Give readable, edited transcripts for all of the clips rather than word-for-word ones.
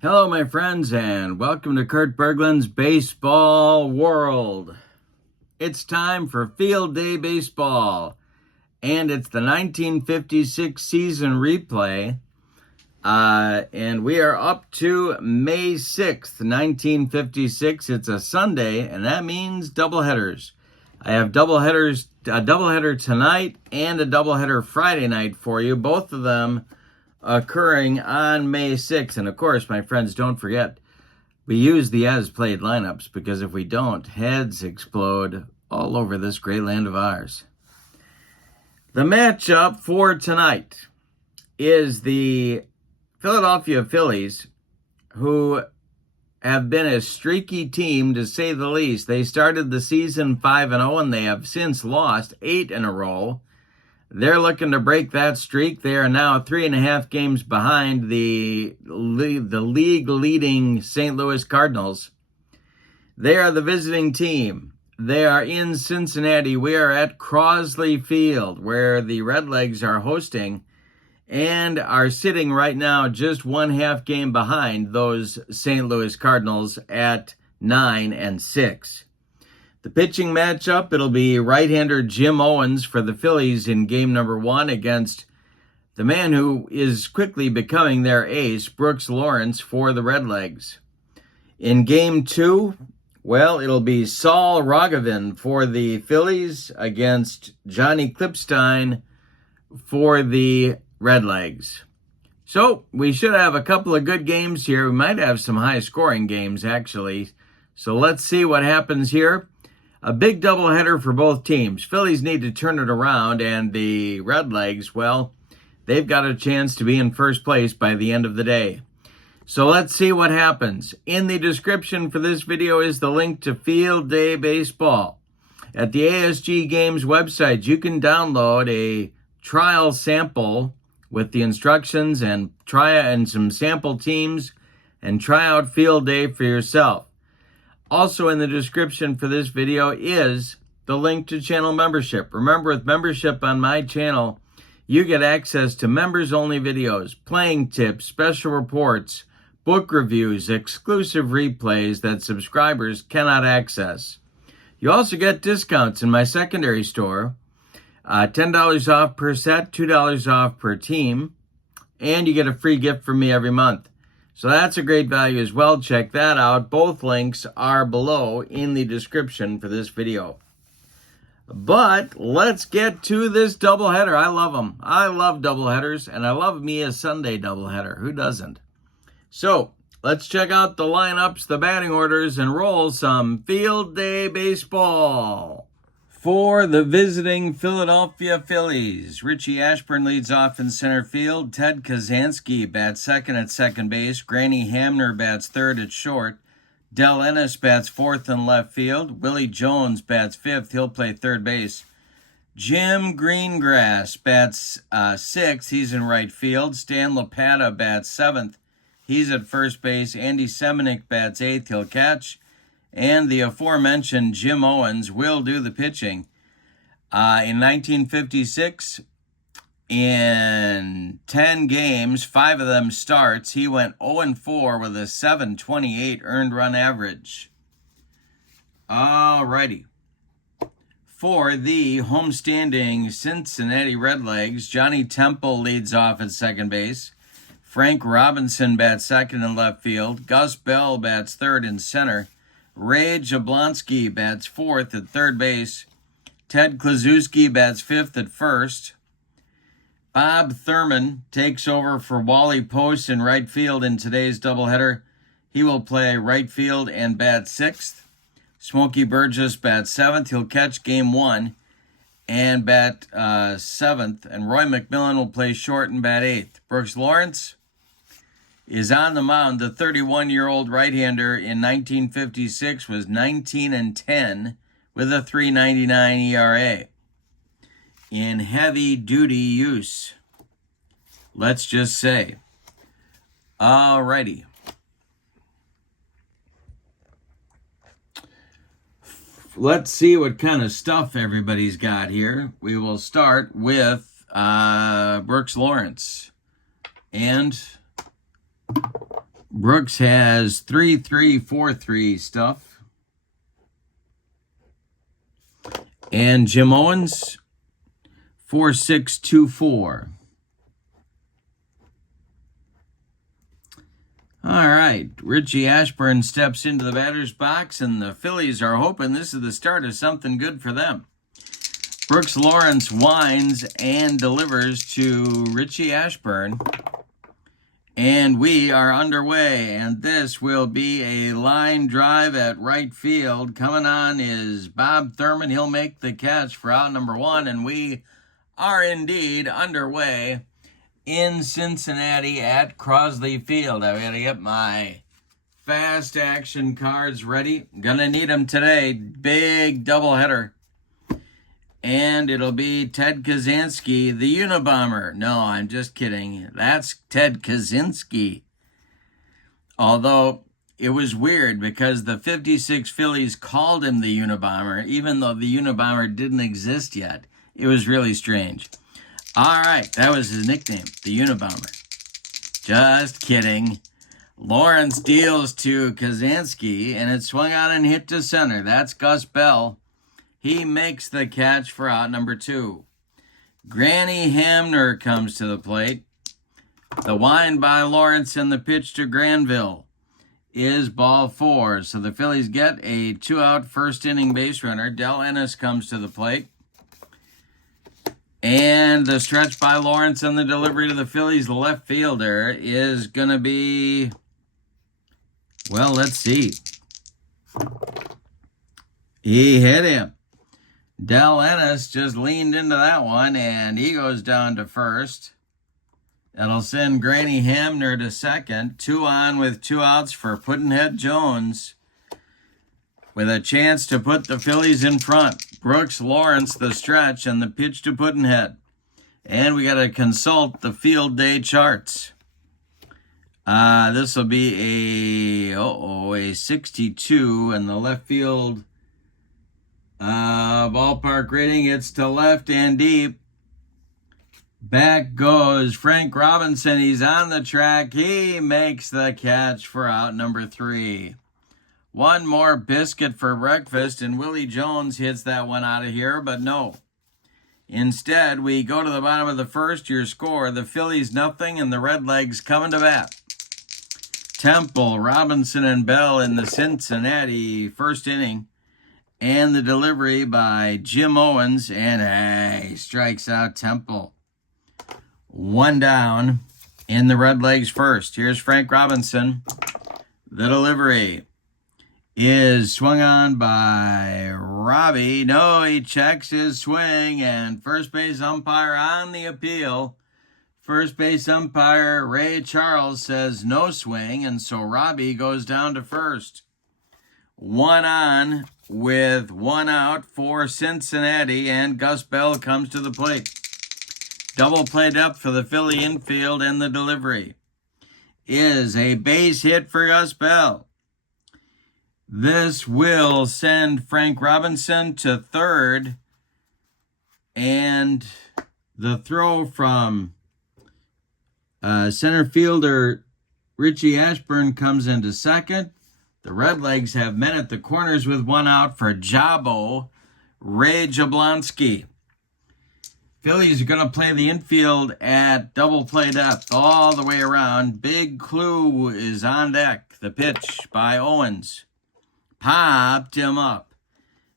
Hello, my friends, and welcome to Kurt Berglund's Baseball World. It's time for Field Day Baseball, and it's the 1956 season replay, and we are up to May 6th, 1956. It's a Sunday, and that means doubleheaders. I have a doubleheader tonight and a doubleheader Friday night for you, both of them occurring on May 6th. And of course, my friends, don't forget, we use the as-played lineups, because if we don't, heads explode all over this great land of ours. The matchup for tonight is the Philadelphia Phillies, who have been a streaky team, to say the least. They started the season 5-0, and they have since lost 8 in a row. They're looking to break that streak. They are now 3.5 games behind the league-leading St. Louis Cardinals. They are the visiting team. They are in Cincinnati. We are at Crosley Field, where the Redlegs are hosting, and are sitting right now just 1/2 game behind those St. Louis Cardinals at 9-6. The pitching matchup, it'll be right-hander Jim Owens for the Phillies in game number 1 against the man who is quickly becoming their ace, Brooks Lawrence, for the Redlegs. In game 2, well, it'll be Saul Rogovin for the Phillies against Johnny Klipstein for the Redlegs. So we should have a couple of good games here. We might have some high-scoring games, actually. So let's see what happens here. A big doubleheader for both teams. Phillies need to turn it around, and the Redlegs, well, they've got a chance to be in first place by the end of the day. So let's see what happens. In the description for this video is the link to Field Day Baseball. At the ASG Games website, you can download a trial sample with the instructions and some sample teams, and try out Field Day for yourself. Also in the description for this video is the link to channel membership. Remember, with membership on my channel, you get access to members-only videos, playing tips, special reports, book reviews, exclusive replays that subscribers cannot access. You also get discounts in my secondary store, $10 off per set, $2 off per team, and you get a free gift from me every month. So that's a great value as well. Check that out. Both links are below in the description for this video. But let's get to this doubleheader. I love them. I love doubleheaders, and I love me a Sunday doubleheader. Who doesn't? So let's check out the lineups, the batting orders, and roll some Field Day Baseball. For the visiting Philadelphia Phillies, Richie Ashburn leads off in center field. Ted Kazansky bats second at second base. Granny Hamner bats third at short. Del Ennis bats fourth in left field. Willie Jones bats fifth. He'll play third base. Jim Greengrass bats sixth. He's in right field. Stan Lapata bats seventh. He's at first base. Andy Semenick bats eighth. He'll catch. And the aforementioned Jim Owens will do the pitching. In 1956, in 10 games, 5 of them starts, he went 0-4 with a 7.28 earned run average. Alrighty. For the homestanding Cincinnati Redlegs, Johnny Temple leads off at second base. Frank Robinson bats second in left field. Gus Bell bats third in center. Ray Jablonski bats fourth at third base. Ted Kluszewski bats fifth at first. Bob Thurman takes over for Wally Post in right field in today's doubleheader. He will play right field and bat sixth. Smokey Burgess bats seventh. He'll catch game 1 and bat seventh. And Roy McMillan will play short and bat eighth. Brooks Lawrence is on the mound. The 31-year-old right-hander in 1956 was 19-10 with a 3.99 ERA in heavy-duty use, let's just say. Alrighty. Let's see what kind of stuff everybody's got here. We will start with Brooks Lawrence. And Brooks has 3-3-4-3 stuff. And Jim Owens, 4-6-2-4. All right, Richie Ashburn steps into the batter's box, and the Phillies are hoping this is the start of something good for them. Brooks Lawrence winds and delivers to Richie Ashburn. And we are underway, and this will be a line drive at right field. Coming on is Bob Thurman. He'll make the catch for out number 1, and we are indeed underway in Cincinnati at Crosley Field. I've got to get my fast action cards ready. Gonna need them today. Big doubleheader. And it'll be Ted Kaczynski, the Unabomber. No, I'm just kidding. That's Ted Kaczynski. Although it was weird because the 56 Phillies called him the Unabomber, even though the Unabomber didn't exist yet. It was really strange. All right, that was his nickname, the Unabomber. Just kidding. Lawrence deals to Kaczynski, and it swung out and hit to center. That's Gus Bell. He makes the catch for out number 2. Granny Hamner comes to the plate. The wind by Lawrence and the pitch to Granville is ball 4. So the Phillies get a 2-out first inning base runner. Del Ennis comes to the plate. And the stretch by Lawrence and the delivery to the Phillies left fielder is going to be, well, let's see. He hit him. Del Ennis just leaned into that one, and he goes down to first. That'll send Granny Hamner to second. 2 on with 2 outs for Pudd'nhead Jones, with a chance to put the Phillies in front. Brooks Lawrence the stretch and the pitch to Pudd'nhead. And we got to consult the field day charts. This will be a 62, and the left field ballpark rating, it's to left and deep. Back goes Frank Robinson. He's on the track. He makes the catch for out number 3. One more biscuit for breakfast, and Willie Jones hits that one out of here, but no. Instead, we go to the bottom of the first. Your score, the Phillies nothing, and the Redlegs coming to bat. Temple, Robinson, and Bell in the Cincinnati first inning. And the delivery by Jim Owens, and he strikes out Temple. 1 down in the Redlegs first. Here's Frank Robinson. The delivery is swung on by Robbie. No, he checks his swing, and first base umpire on the appeal. First base umpire Ray Charles says no swing, and so Robbie goes down to first. 1 on with 1 out for Cincinnati, and Gus Bell comes to the plate. Double played up for the Philly infield, and the delivery is a base hit for Gus Bell. This will send Frank Robinson to third, and the throw from center fielder Richie Ashburn comes into second. The Redlegs have men at the corners with 1 out for Jabo Ray Jablonski. Phillies are going to play the infield at double play depth all the way around. Big Clue is on deck. The pitch by Owens. Popped him up.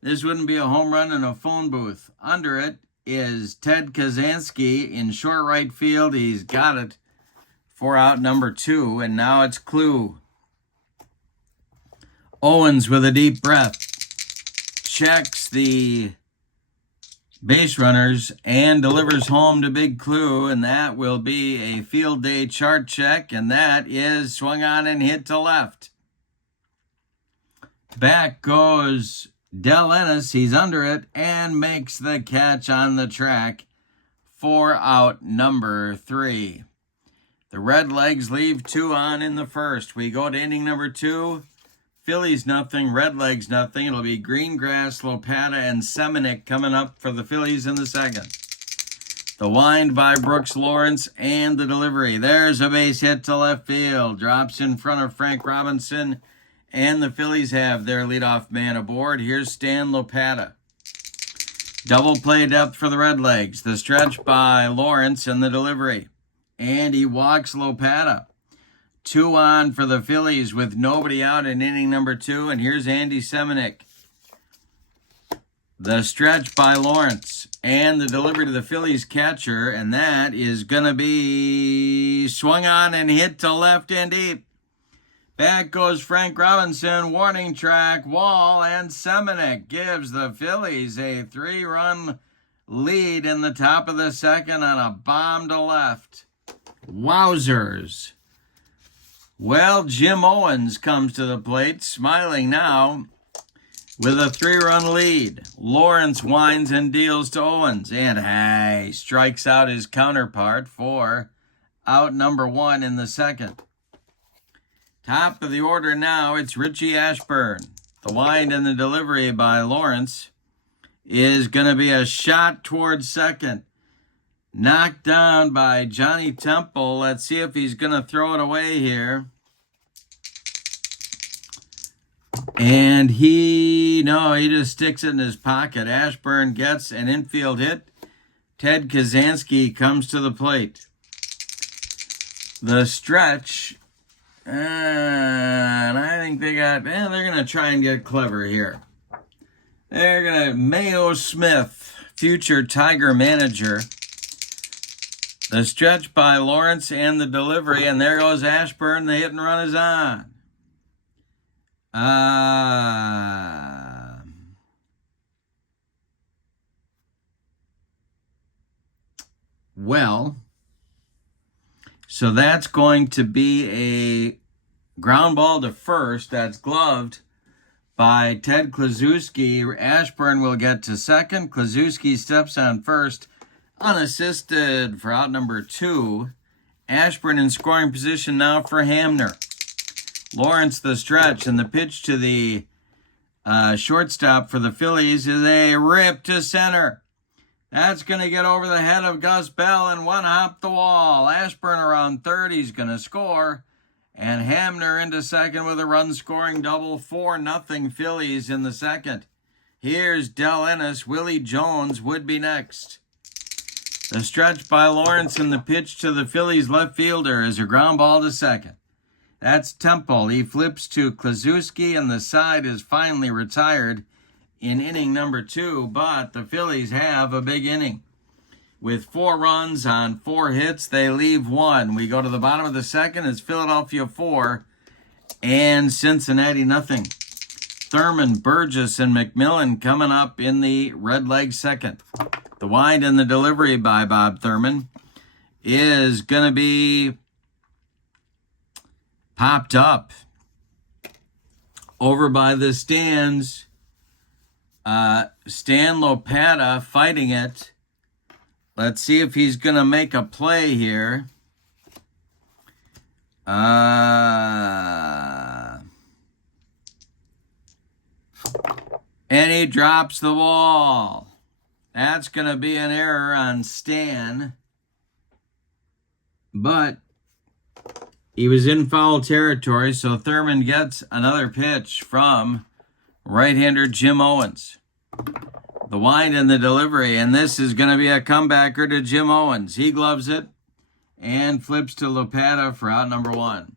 This wouldn't be a home run in a phone booth. Under it is Ted Kaczynski in short right field. He's got it for out number 2, and now it's Clue. Owens with a deep breath checks the base runners and delivers home to Big Clue, and that will be a field day chart check, and that is swung on and hit to left. Back goes Del Ennis. He's under it and makes the catch on the track for out number 3. The Redlegs leave 2 on in the first. We go to inning number 2. Phillies nothing, Redlegs nothing. It'll be Greengrass, Lopata, and Semenuk coming up for the Phillies in the second. The wind by Brooks Lawrence and the delivery. There's a base hit to left field. Drops in front of Frank Robinson. And the Phillies have their leadoff man aboard. Here's Stan Lopata. Double play depth for the Redlegs. The stretch by Lawrence and the delivery. And he walks Lopata. 2 on for the Phillies with nobody out in inning number 2. And here's Andy Semenuk. The stretch by Lawrence and the delivery to the Phillies catcher, and that is going to be swung on and hit to left and deep. Back goes Frank Robinson, warning track, wall, and Semenuk gives the Phillies a 3-run lead in the top of the second on a bomb to left. Wowzers. Well, Jim Owens comes to the plate, smiling now, with a 3-run lead. Lawrence winds and deals to Owens. And he strikes out his counterpart for out number 1 in the second. Top of the order now, it's Richie Ashburn. The wind and the delivery by Lawrence is going to be a shot towards second. Knocked down by Johnny Temple. Let's see if he's going to throw it away here. And he just sticks it in his pocket. Ashburn gets an infield hit. Ted Kazansky comes to the plate. The stretch, and I think they're going to try and get clever here. They're going to, Mayo Smith, future Tiger manager. The stretch by Lawrence and the delivery, and there goes Ashburn. The hit and run is on. Well, so that's going to be a ground ball to first. That's gloved by Ted Kluszewski. Ashburn will get to second. Kluszewski steps on first, unassisted for out number 2. Ashburn in scoring position now for Hamner. Lawrence the stretch, and the pitch to the shortstop for the Phillies is a rip to center. That's going to get over the head of Gus Bell and one hop the wall. Ashburn around third, he's going to score. And Hamner into second with a run-scoring double. 4-0 Phillies in the second. Here's Del Ennis. Willie Jones would be next. The stretch by Lawrence and the pitch to the Phillies left fielder is a ground ball to second. That's Temple. He flips to Kluszewski, and the side is finally retired in inning number 2, but the Phillies have a big inning. With 4 runs on 4 hits, they leave 1. We go to the bottom of the second. It's Philadelphia 4 and Cincinnati 0. Thurman, Burgess, and McMillan coming up in the Redlegs second. The wind and the delivery by Bob Thurman is going to be popped up over by the stands. Stan Lopata fighting it. Let's see if he's going to make a play here. And he drops the ball. That's going to be an error on Stan. But he was in foul territory, so Thurman gets another pitch from right-hander Jim Owens. The wind and the delivery, and this is going to be a comebacker to Jim Owens. He gloves it and flips to Lopata for out number 1.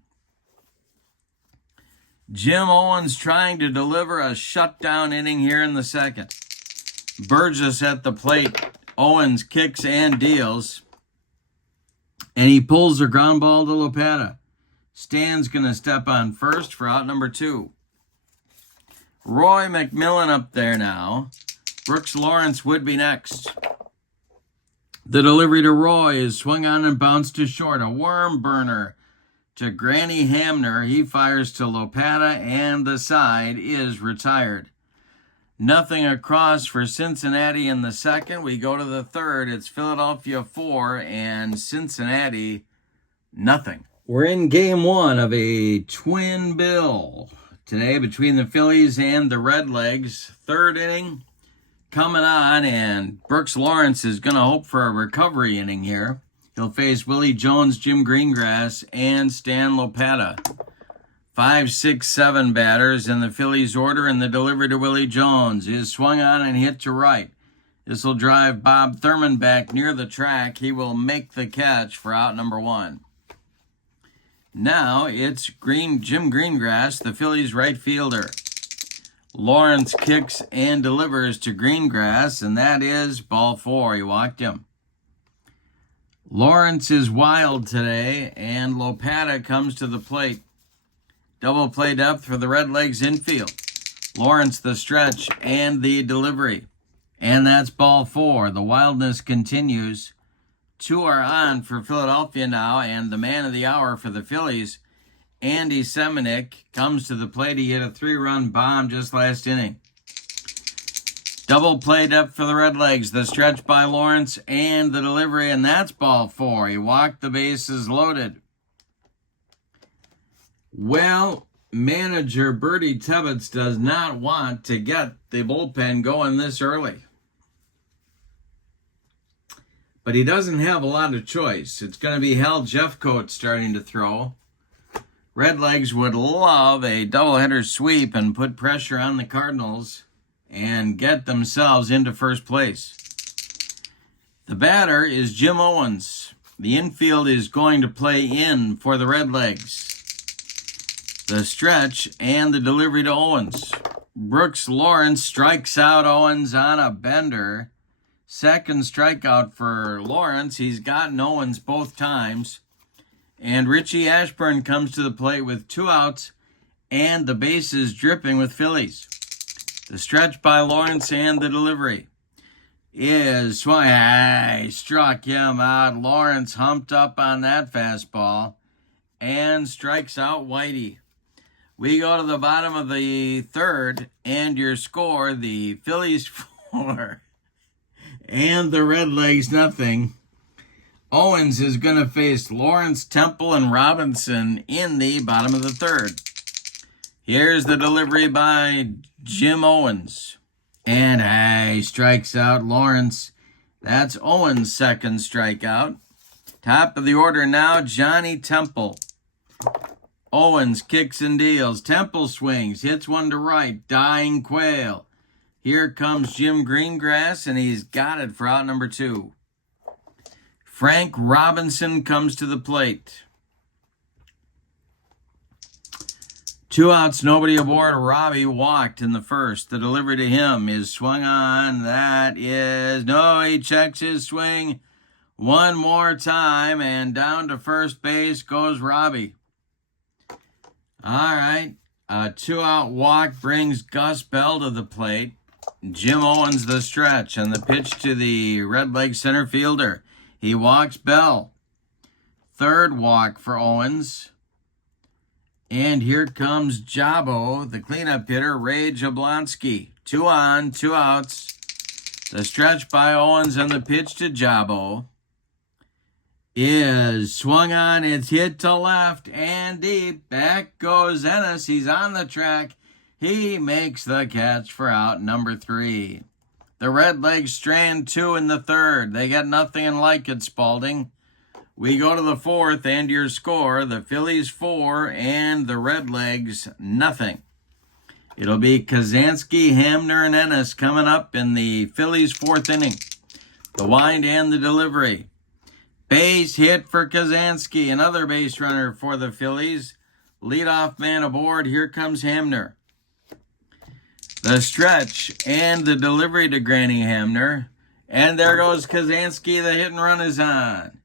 Jim Owens trying to deliver a shutdown inning here in the second. Burgess at the plate. Owens kicks and deals, and he pulls the ground ball to Lopata. Stan's going to step on first for out number 2. Roy McMillan up there now. Brooks Lawrence would be next. The delivery to Roy is swung on and bounced to short. A worm burner to Granny Hamner. He fires to Lopata, and the side is retired. Nothing across for Cincinnati in the second. We go to the third. It's Philadelphia 4 and Cincinnati 0. We're in game 1 of a twin bill today between the Phillies and the Redlegs. Third inning. coming on, and Brooks Lawrence is going to hope for a recovery inning here. He'll face Willie Jones, Jim Greengrass, and Stan Lopata. 5, 6, 7 batters in the Phillies order, and the delivery to Willie Jones is swung on and hit to right. This will drive Bob Thurman back near the track. He will make the catch for out number 1. Now it's Jim Greengrass, the Phillies right fielder. Lawrence kicks and delivers to Greengrass, and that is ball 4. He walked him. Lawrence is wild today, and Lopata comes to the plate. Double play depth for the Redlegs infield. Lawrence the stretch and the delivery. And that's ball 4. The wildness continues. 2 are on for Philadelphia now, and the man of the hour for the Phillies, Andy Semenick, comes to the plate. He hit a 3-run bomb just last inning. Double play depth for the Redlegs. The stretch by Lawrence and the delivery, and that's ball 4. He walked, the bases loaded. Well, manager Bertie Tebbetts does not want to get the bullpen going this early. But he doesn't have a lot of choice. It's going to be Hal Jeffcoat starting to throw. Redlegs would love a doubleheader sweep and put pressure on the Cardinals and get themselves into first place. The batter is Jim Owens. The infield is going to play in for the Redlegs. The stretch and the delivery to Owens. Brooks Lawrence strikes out Owens on a bender. Second strikeout for Lawrence. He's gotten Owens both times. And Richie Ashburn comes to the plate with 2 outs and the bases dripping with Phillies. The stretch by Lawrence and the delivery is swung. He struck him out. Lawrence humped up on that fastball and strikes out Whitey. We go to the bottom of the 3rd, and your score, the Phillies 4 and the Redlegs nothing. Owens is going to face Lawrence, Temple, and Robinson in the bottom of the 3rd. Here's the delivery by Jim Owens. And he strikes out Lawrence. That's Owens' second strikeout. Top of the order now, Johnny Temple. Owens kicks and deals. Temple swings, hits one to right. Dying Quail. Here comes Jim Greengrass, and he's got it for out number 2. Frank Robinson comes to the plate. 2 outs, nobody aboard. Robbie walked in the first. The delivery to him is swung on. That is, no, he checks his swing one more time, and down to first base goes Robbie. All right, a 2-out walk brings Gus Bell to the plate. Jim Owens the stretch, and the pitch to the Redleg center fielder. He walks Bell. 3rd walk for Owens. And here comes Jabo, the cleanup hitter, Ray Jablonski. 2 on, 2 outs. The stretch by Owens and the pitch to Jabo is swung on. It's hit to left and deep. Back goes Ennis. He's on the track. He makes the catch for out number 3. The Redlegs strand 2 in the 3rd. They got nothing like it, Spalding. We go to the 4th, and your score, the Phillies 4 and the Redlegs nothing. It'll be Kazansky, Hamner, and Ennis coming up in the Phillies 4th inning. The wind and the delivery. Base hit for Kazansky, another base runner for the Phillies. Leadoff man aboard. Here comes Hamner. The stretch and the delivery to Granny Hamner. And there goes Kazansky. The hit and run is on.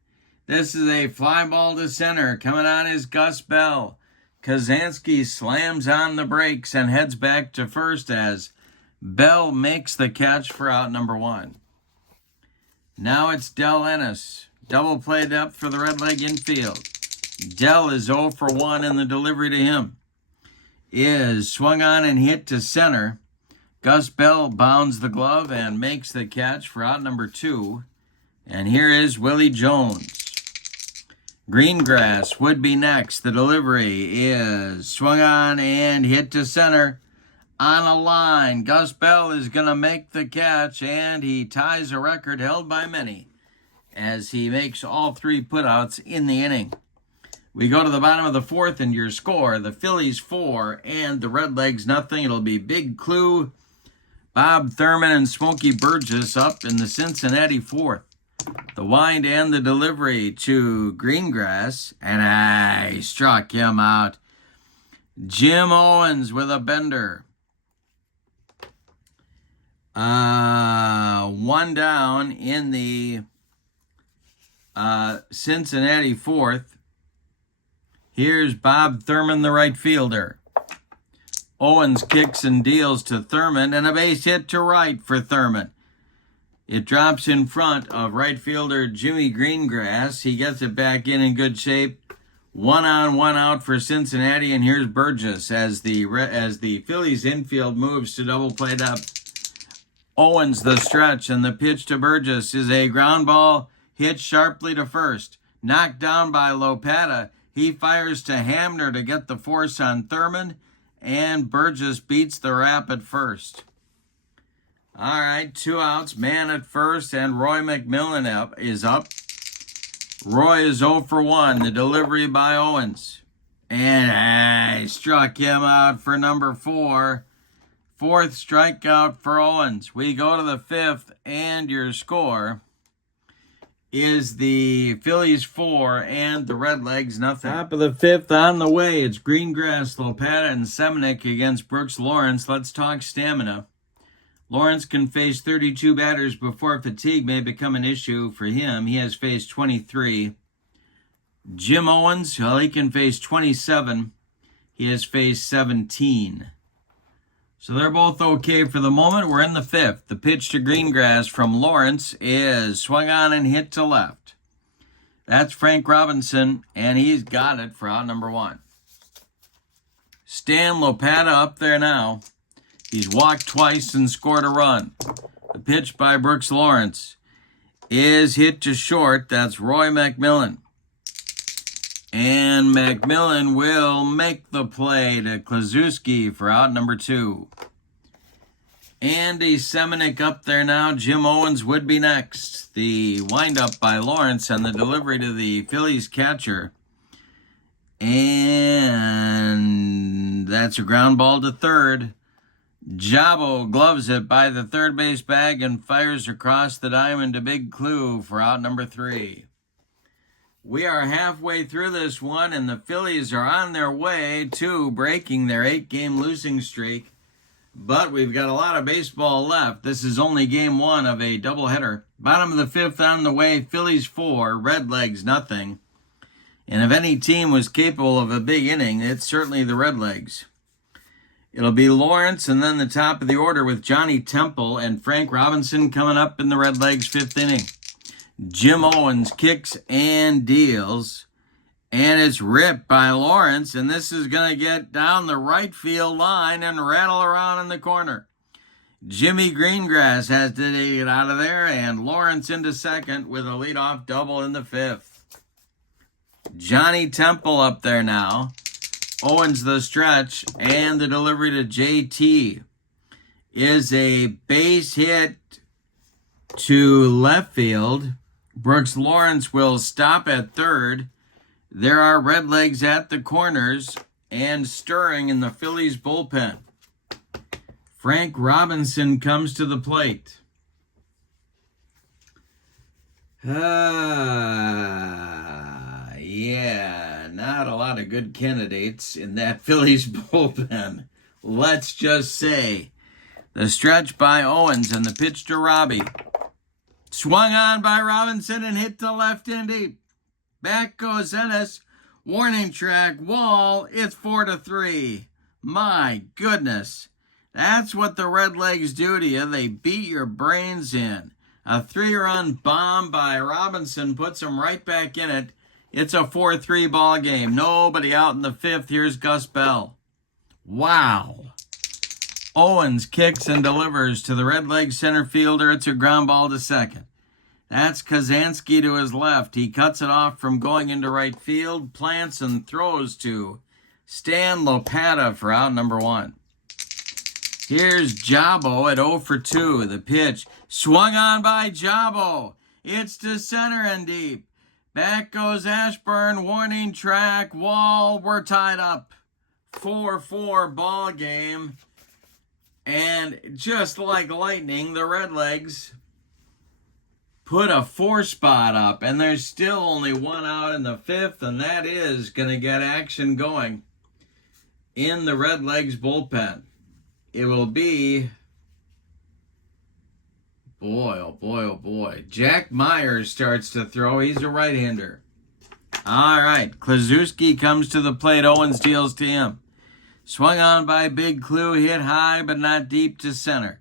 This is a fly ball to center. Coming on is Gus Bell. Kazansky slams on the brakes and heads back to first as Bell makes the catch for out number 1. Now it's Del Ennis. Double play depth for the Redleg infield. Dell is 0 for 1, and the delivery to him is swung on and hit to center. Gus Bell bounds the glove and makes the catch for out number 2. And here is Willie Jones. Greengrass would be next. The delivery is swung on and hit to center. on a line. Gus Bell is going to make the catch, and he ties a record held by many as he makes all 3 putouts in the inning. We go to the bottom of the 4th, and your score, the Phillies 4 and the Redlegs nothing. It'll be Big Clue, Bob Thurman, and Smokey Burgess up in the Cincinnati 4th. The wind and the delivery to Greengrass, and I struck him out. Jim Owens with a bender. 1 down in the Cincinnati 4th. Here's Bob Thurman, the right fielder. Owens kicks and deals to Thurman, and a base hit to right for Thurman. It drops in front of right fielder Jimmy Greengrass. He gets it back in good shape. 1 on, 1 out for Cincinnati, and here's Burgess as the Phillies infield moves to double play up. Owens the stretch, and the pitch to Burgess is a ground ball hit sharply to first. Knocked down by Lopata. He fires to Hamner to get the force on Thurman, and Burgess beats the rap at first. All right, 2 outs, man at first, and Roy McMillan is up. Roy is 0 for 1, the delivery by Owens. And I struck him out for number 4. 4th strikeout for Owens. We go to the 5th, and your score is the Phillies 4 and the Redlegs nothing. Top of the 5th on the way. It's Greengrass, Lopata, and Semenick against Brooks Lawrence. Let's talk stamina. Lawrence can face 32 batters before fatigue may become an issue for him. He has faced 23. Jim Owens, well, he can face 27. He has faced 17. So they're both okay for the moment. We're in the 5th. The pitch to Greengrass from Lawrence is swung on and hit to left. That's Frank Robinson, and he's got it for out number 1. Stan Lopata up there now. He's walked twice and scored a run. The pitch by Brooks Lawrence is hit to short. That's Roy McMillan. And McMillan will make the play to Klazuski for out number 2. Andy Semenick up there now. Jim Owens would be next. The windup by Lawrence and the delivery to the Phillies catcher. And that's a ground ball to third. Jabo gloves it by the third base bag and fires across the diamond to Big Clue for out number 3. We are halfway through this one, and the Phillies are on their way to breaking their 8-game losing streak. But we've got a lot of baseball left. This is only game 1 of a doubleheader. Bottom of the 5th on the way, Phillies 4, Redlegs nothing. And if any team was capable of a big inning, it's certainly the Redlegs. It'll be Lawrence and then the top of the order with Johnny Temple and Frank Robinson coming up in the Redlegs 5th inning. Jim Owens kicks and deals, and it's ripped by Lawrence, and this is going to get down the right field line and rattle around in the corner. Jimmy Greengrass has to get out of there, and Lawrence into second with a leadoff double in the 5th. Johnny Temple up there now. Owens the stretch, and the delivery to JT is a base hit to left field. Brooks Lawrence will stop at third. There are Redlegs at the corners and stirring in the Phillies bullpen. Frank Robinson comes to the plate. Yeah, not a lot of good candidates in that Phillies bullpen. Let's just say. The stretch by Owens and the pitch to Robbie. Swung on by Robinson and hit to left and deep. Back goes Ennis. Warning track, wall. It's 4-3. My goodness. That's what the Redlegs do to you. They beat your brains in. A 3-run bomb by Robinson puts him right back in it. It's a 4-3 ball game. Nobody out in the 5th. Here's Gus Bell. Wow. Owens kicks and delivers to the Redlegs center fielder. It's a ground ball to second. That's Kazansky to his left. He cuts it off from going into right field, plants and throws to Stan Lopata for out number 1. Here's Jabo at 0 for 2. The pitch swung on by Jabo. It's to center and deep. Back goes Ashburn. Warning track. Wall. We're tied up. 4-4 ball game. And just like lightning, the Redlegs put a 4 spot up. And there's still only one out in the 5th. And that is going to get action going in the Redlegs bullpen. It will be, boy, oh boy, oh boy. Jack Myers starts to throw. He's a right-hander. All right. Klazuski comes to the plate. Owens deals to him. Swung on by Big Clue. Hit high but not deep to center.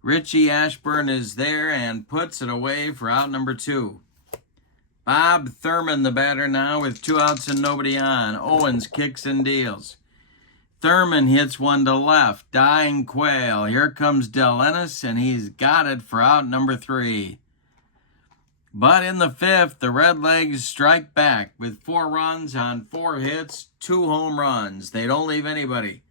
Richie Ashburn is there and puts it away for out number 2. Bob Thurman, the batter now, with 2 outs and nobody on. Owens kicks and deals. Thurman hits one to left. Dying Quail. Here comes Del Ennis, and he's got it for out number 3. But in the 5th, the Redlegs strike back with 4 runs on 4 hits, 2 home runs. They don't leave anybody.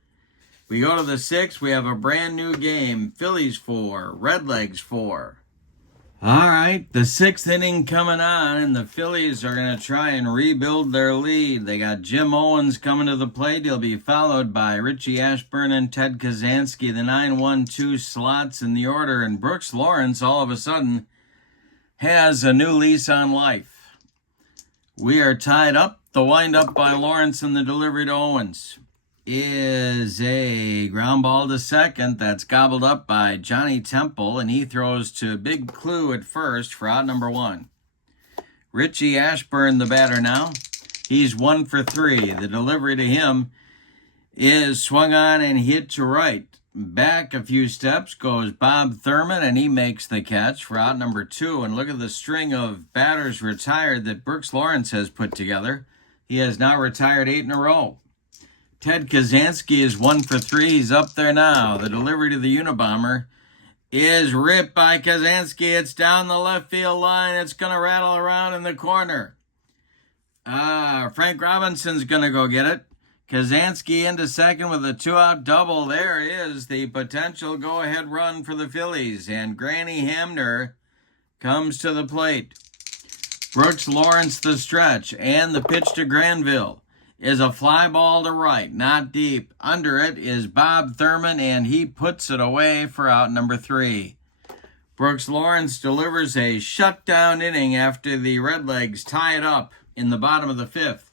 We go to the 6th. We have a brand new game. Phillies 4, Redlegs 4. All right, the 6th inning coming on, and the Phillies are going to try and rebuild their lead. They got Jim Owens coming to the plate. He'll be followed by Richie Ashburn and Ted Kazansky, the 9-1-2 slots in the order. And Brooks Lawrence, all of a sudden, has a new lease on life. We are tied up. The windup by Lawrence and the delivery to Owens is a ground ball to second that's gobbled up by Johnny Temple, and he throws to Big Clue at first for out number 1. Richie Ashburn, the batter now. He's 1 for 3. The delivery to him is swung on and hit to right. Back a few steps goes Bob Thurman, and he makes the catch for out number 2. And look at the string of batters retired that Brooks Lawrence has put together. He has now retired 8 in a row. Ted Kazansky is 1 for 3. He's up there now. The delivery to the Unabomber is ripped by Kazansky. It's down the left field line. It's going to rattle around in the corner. Frank Robinson's going to go get it. Kazansky into second with a 2-out double. There is the potential go-ahead run for the Phillies. And Granny Hamner comes to the plate. Brooks Lawrence the stretch, and the pitch to Granville is a fly ball to right, not deep. Under it is Bob Thurman, and he puts it away for out number 3. Brooks Lawrence delivers a shutdown inning after the Redlegs tie it up in the bottom of the 5th.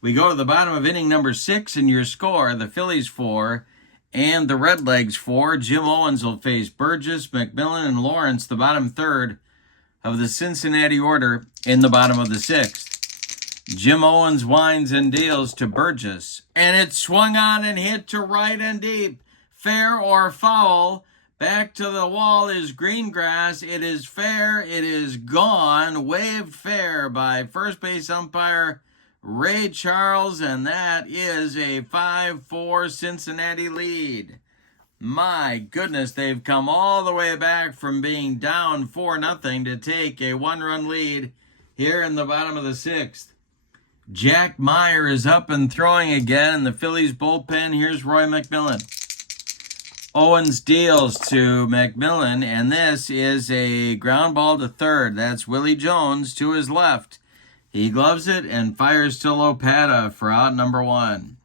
We go to the bottom of inning number 6, and your score, the Phillies 4 and the Redlegs 4. Jim Owens will face Burgess, McMillan, and Lawrence, the bottom third of the Cincinnati order in the bottom of the 6th. Jim Owens winds and deals to Burgess, and it's swung on and hit to right and deep. Fair or foul? Back to the wall is Greengrass. It is fair. It is gone. Waved fair by first base umpire Ray Charles, and that is a 5-4 Cincinnati lead. My goodness, they've come all the way back from being down 4-0 to take a 1-run lead here in the bottom of the 6th. Jack Meyer is up and throwing again in the Phillies bullpen. Here's Roy McMillan. Owens deals to McMillan, and this is a ground ball to third. That's Willie Jones to his left. He gloves it and fires to Lopata for out number 1.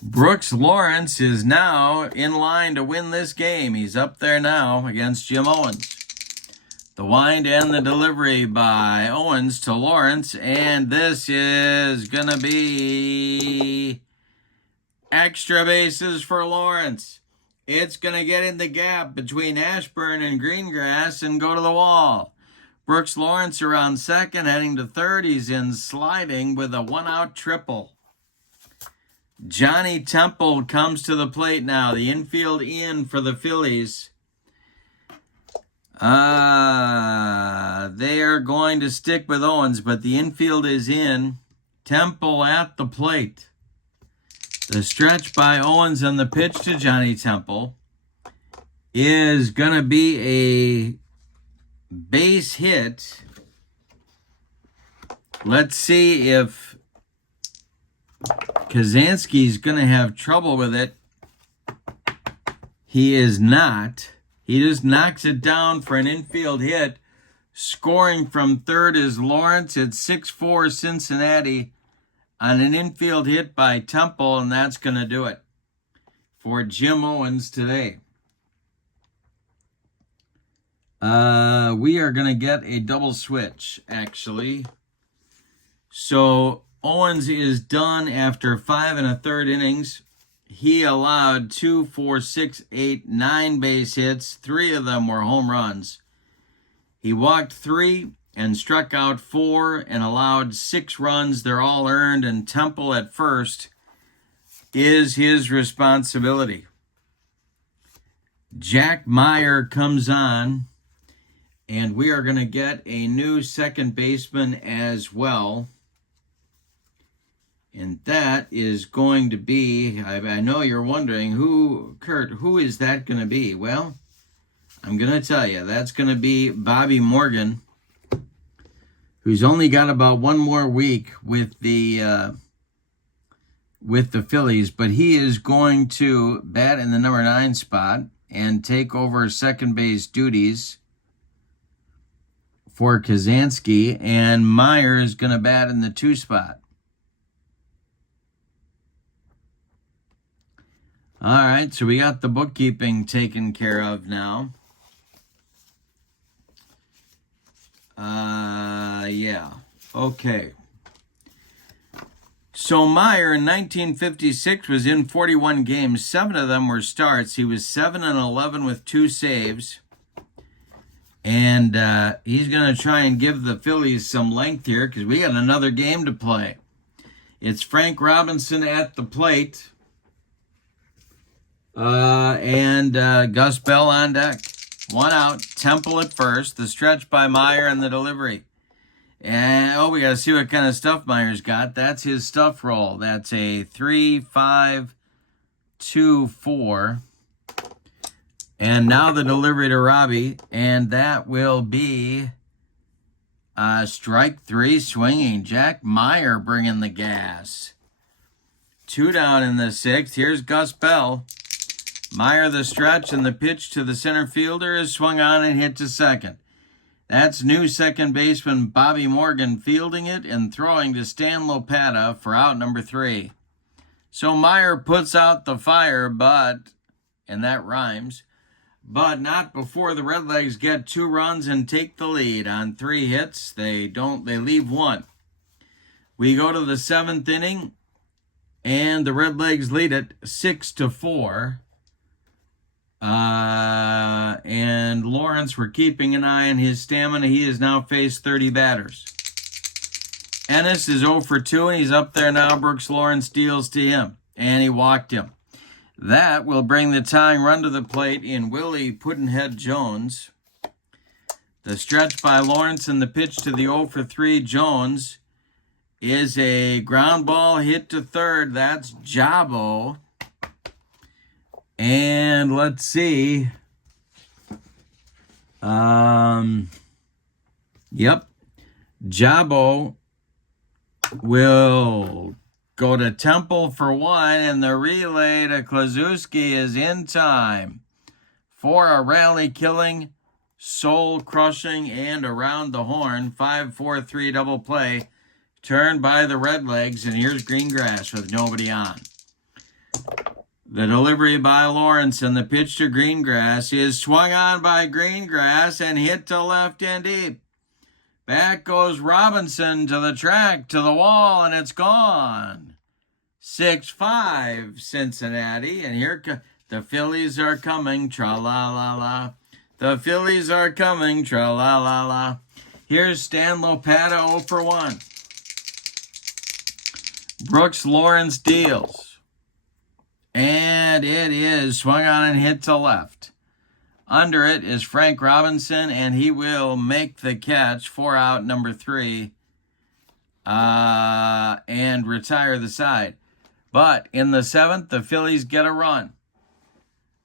Brooks Lawrence is now in line to win this game. He's up there now against Jim Owens. The wind and the delivery by Owens to Lawrence, and this is going to be extra bases for Lawrence. It's going to get in the gap between Ashburn and Greengrass and go to the wall. Brooks Lawrence around second, heading to third. He's in sliding with a 1-out triple. Johnny Temple comes to the plate now. The infield in for the Phillies. They are going to stick with Owens, but the infield is in. Temple at the plate. The stretch by Owens and the pitch to Johnny Temple is going to be a base hit. Let's see if Kazansky's going to have trouble with it. He is not. He just knocks it down for an infield hit. Scoring from third is Lawrence. It's 6-4 Cincinnati on an infield hit by Temple, and that's going to do it for Jim Owens today. We are going to get a double switch, actually. So Owens is done after 5 1/3 innings. He allowed 2, 4, 6, 8, 9 base hits. 3 of them were home runs. He walked 3 and struck out 4 and allowed 6 runs. They're all earned, and Temple at first is his responsibility. Jack Meyer comes on, and we are going to get a new second baseman as well. And that is going to be, I know you're wondering, Kurt, who is that going to be? Well, I'm going to tell you, that's going to be Bobby Morgan, who's only got about one more week with the Phillies, but he is going to bat in the number 9 spot and take over second base duties for Kazansky, and Meyer is going to bat in the 2 spot. All right, so we got the bookkeeping taken care of now. Yeah, okay. So Meyer in 1956 was in 41 games. 7 of them were starts. He was 7-11 with 2 saves. And he's going to try and give the Phillies some length here because we got another game to play. It's Frank Robinson at the plate. And Gus Bell on deck. 1 out. Temple at first. The stretch by Meyer and the delivery. And, we got to see what kind of stuff Meyer's got. That's his stuff roll. That's a 3-5-2-4. And now the delivery to Robbie. And that will be strike 3 swinging. Jack Meyer bringing the gas. 2 down in the 6th. Here's Gus Bell. Meyer the stretch, and the pitch to the center fielder is swung on and hit to second. That's new second baseman Bobby Morgan fielding it and throwing to Stan Lopata for out number 3. So Meyer puts out the fire, and that rhymes, but not before the Redlegs get 2 runs and take the lead on 3 hits. They leave 1. We go to the 7th inning, and the Redlegs lead it 6-4. And Lawrence, we're keeping an eye on his stamina. He has now faced 30 batters. Ennis is 0 for 2, and he's up there now. Brooks Lawrence deals to him, and he walked him. That will bring the tying run to the plate in Willie Puddinhead Jones. The stretch by Lawrence and the pitch to the 0 for 3 Jones is a ground ball hit to third. That's Jabo. And let's see. Jabo will go to Temple for 1, and the relay to Klazuski is in time for a rally-killing, soul-crushing, and around the horn 5-4-3 double play turned by the Redlegs, and here's Greengrass with nobody on. The delivery by Lawrence and the pitch to Greengrass is swung on by Greengrass and hit to left and deep. Back goes Robinson to the track, to the wall, and it's gone. 6-5 Cincinnati, and here the Phillies are coming, tra-la-la-la. The Phillies are coming, tra-la-la-la. Here's Stan Lopata 0 for 1. Brooks Lawrence deals. And it is swung on and hit to left. Under it is Frank Robinson, and he will make the catch for out number 3 and retire the side. But in the 7th, the Phillies get a run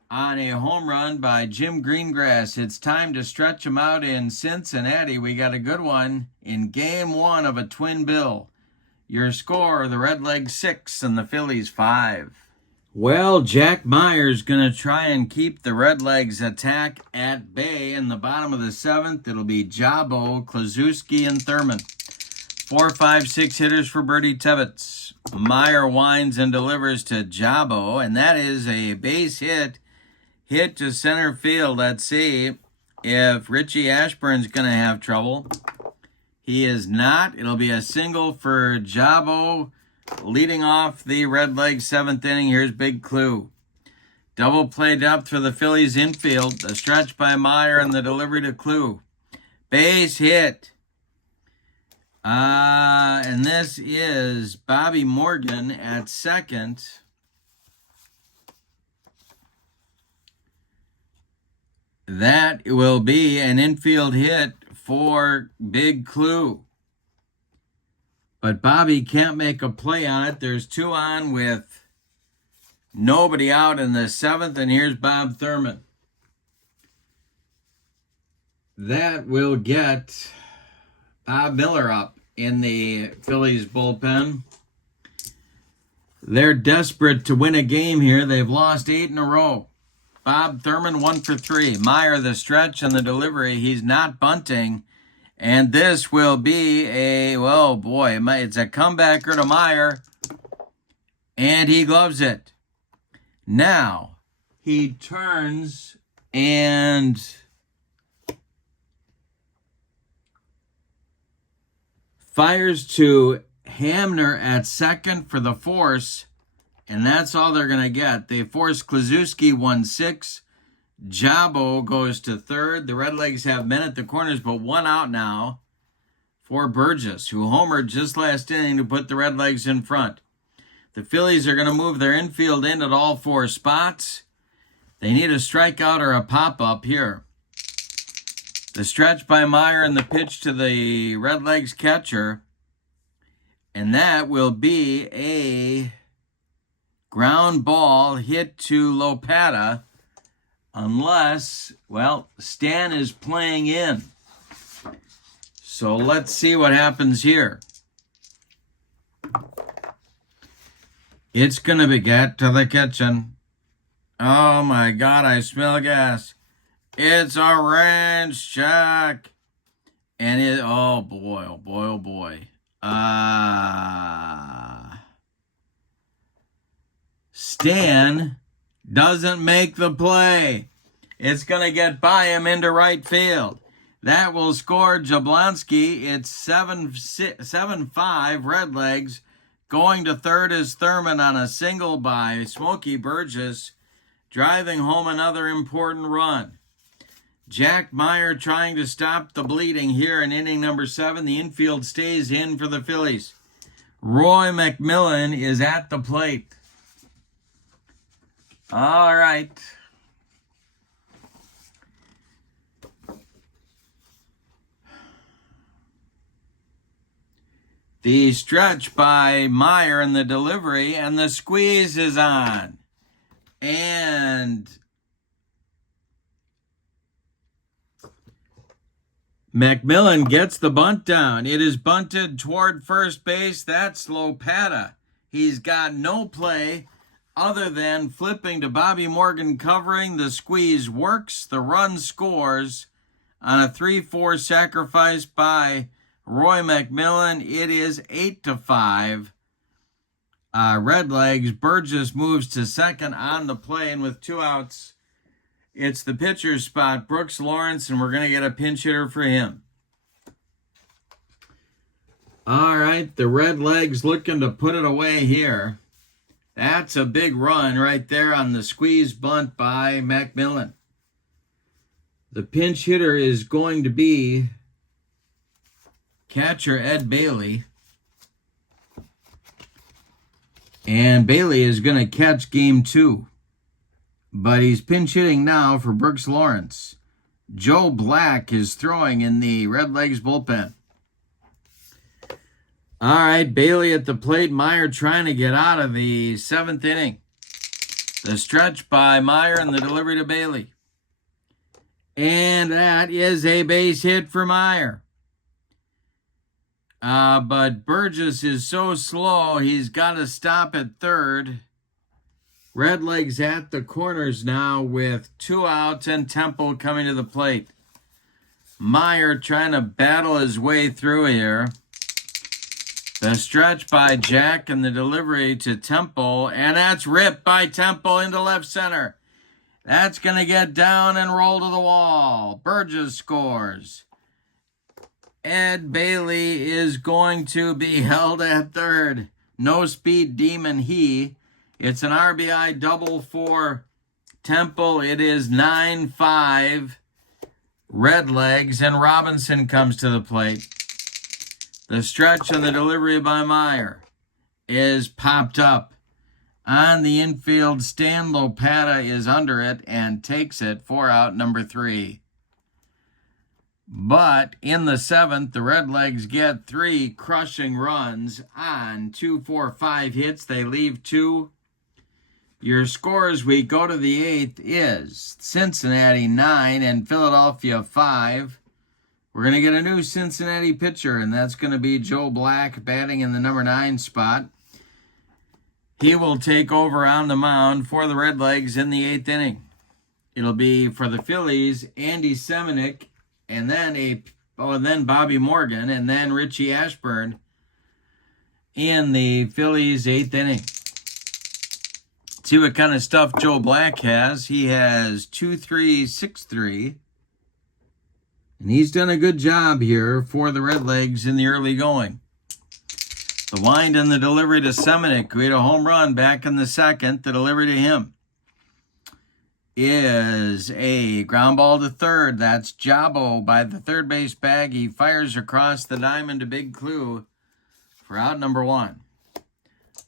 on a home run by Jim Greengrass. It's time to stretch him out in Cincinnati. We got a good one in Game 1 of a twin bill. Your score, the Redlegs 6 and the Phillies 5. Well, Jack Meyer's going to try and keep the Redlegs attack at bay in the bottom of the seventh. It'll be Jabo, Klazuski, and Thurman. 4, 5, 6 hitters for Bertie Tebbetts. Meyer winds and delivers to Jabo, and that is a base hit to center field. Let's see if Richie Ashburn's going to have trouble. He is not. It'll be a single for Jabo, leading off the Redlegs seventh inning. Here's Big Clue. Double play depth for the Phillies infield. The stretch by Meyer and the delivery to Clue. Base hit. And this is Bobby Morgan at second. That will be an infield hit for Big Clue. But Bobby can't make a play on it. There's 2 on with nobody out in the seventh, and here's Bob Thurman. That will get Bob Miller up in the Phillies bullpen. They're desperate to win a game here. They've lost 8 in a row. Bob Thurman 1 for 3. Meyer the stretch and the delivery. He's not bunting. And this will be it's a comebacker to Meyer. And he gloves it. Now, he turns and fires to Hamner at second for the force. And that's all they're going to get. They force Klazuski 1-6. Jabo goes to third. The Redlegs have men at the corners, but 1 out now for Burgess, who homered just last inning to put the Redlegs in front. The Phillies are going to move their infield in at all 4 spots. They need a strikeout or a pop-up here. The stretch by Meyer and the pitch to the Redlegs catcher. And that will be a ground ball hit to Lopata, unless, Stan is playing in. So let's see what happens here. It's going to be get to the kitchen. Oh my God, I smell gas. It's a ranch check. And oh boy. Stan doesn't make the play. It's going to get by him into right field. That will score Jablonski. It's 7-5 Redlegs. Going to third is Thurman on a single by Smokey Burgess, driving home another important run. Jack Meyer trying to stop the bleeding here in inning number 7. The infield stays in for the Phillies. Roy McMillan is at the plate. All right. The stretch by Meyer and the delivery, and the squeeze is on. And McMillan gets the bunt down. It is bunted toward first base. That's Lopata. He's got no play other than flipping to Bobby Morgan covering. The squeeze works. The run scores on a 3-4 sacrifice by Roy McMillan. It is 8-5. Redlegs. Burgess moves to second on the play, and with 2 outs, it's the pitcher's spot, Brooks Lawrence, and we're going to get a pinch hitter for him. All right, the Redlegs looking to put it away here. That's a big run right there on the squeeze bunt by McMillan. The pinch hitter is going to be catcher Ed Bailey. And Bailey is going to catch game 2. But he's pinch hitting now for Brooks Lawrence. Joe Black is throwing in the Redlegs bullpen. All right, Bailey at the plate. Meyer trying to get out of the 7th inning. The stretch by Meyer and the delivery to Bailey. And that is a base hit for Meyer. But Burgess is so slow, he's got to stop at third. Redlegs at the corners now with 2 outs and Temple coming to the plate. Meyer trying to battle his way through here. The stretch by Jack and the delivery to Temple, and that's ripped by Temple into left center. That's going to get down and roll to the wall. Burgess scores. Ed Bailey is going to be held at third. No speed demon he. It's an RBI double for Temple. It is 9-5. Redlegs, and Robinson comes to the plate. The stretch and the delivery by Meyer is popped up. On the infield, Stan Lopata is under it and takes it for out number 3. But in the 7th, the Redlegs get 3 crushing runs on 2, 4, 5 hits. They leave 2. Your scores, we go to the 8th, is Cincinnati 9 and Philadelphia 5. We're going to get a new Cincinnati pitcher, and that's going to be Joe Black batting in the number 9 spot. He will take over on the mound for the Redlegs in the 8th inning. It'll be for the Phillies, Andy Semenick, and then Bobby Morgan, and then Richie Ashburn in the Phillies' 8th inning. See what kind of stuff Joe Black has. He has 2.363. And he's done a good job here for the Redlegs in the early going. The wind and the delivery to Semenick, who hit a home run back in the 2nd. The delivery to him is a ground ball to third. That's Jabo by the third base bag. He fires across the diamond to Big Clue for out number 1.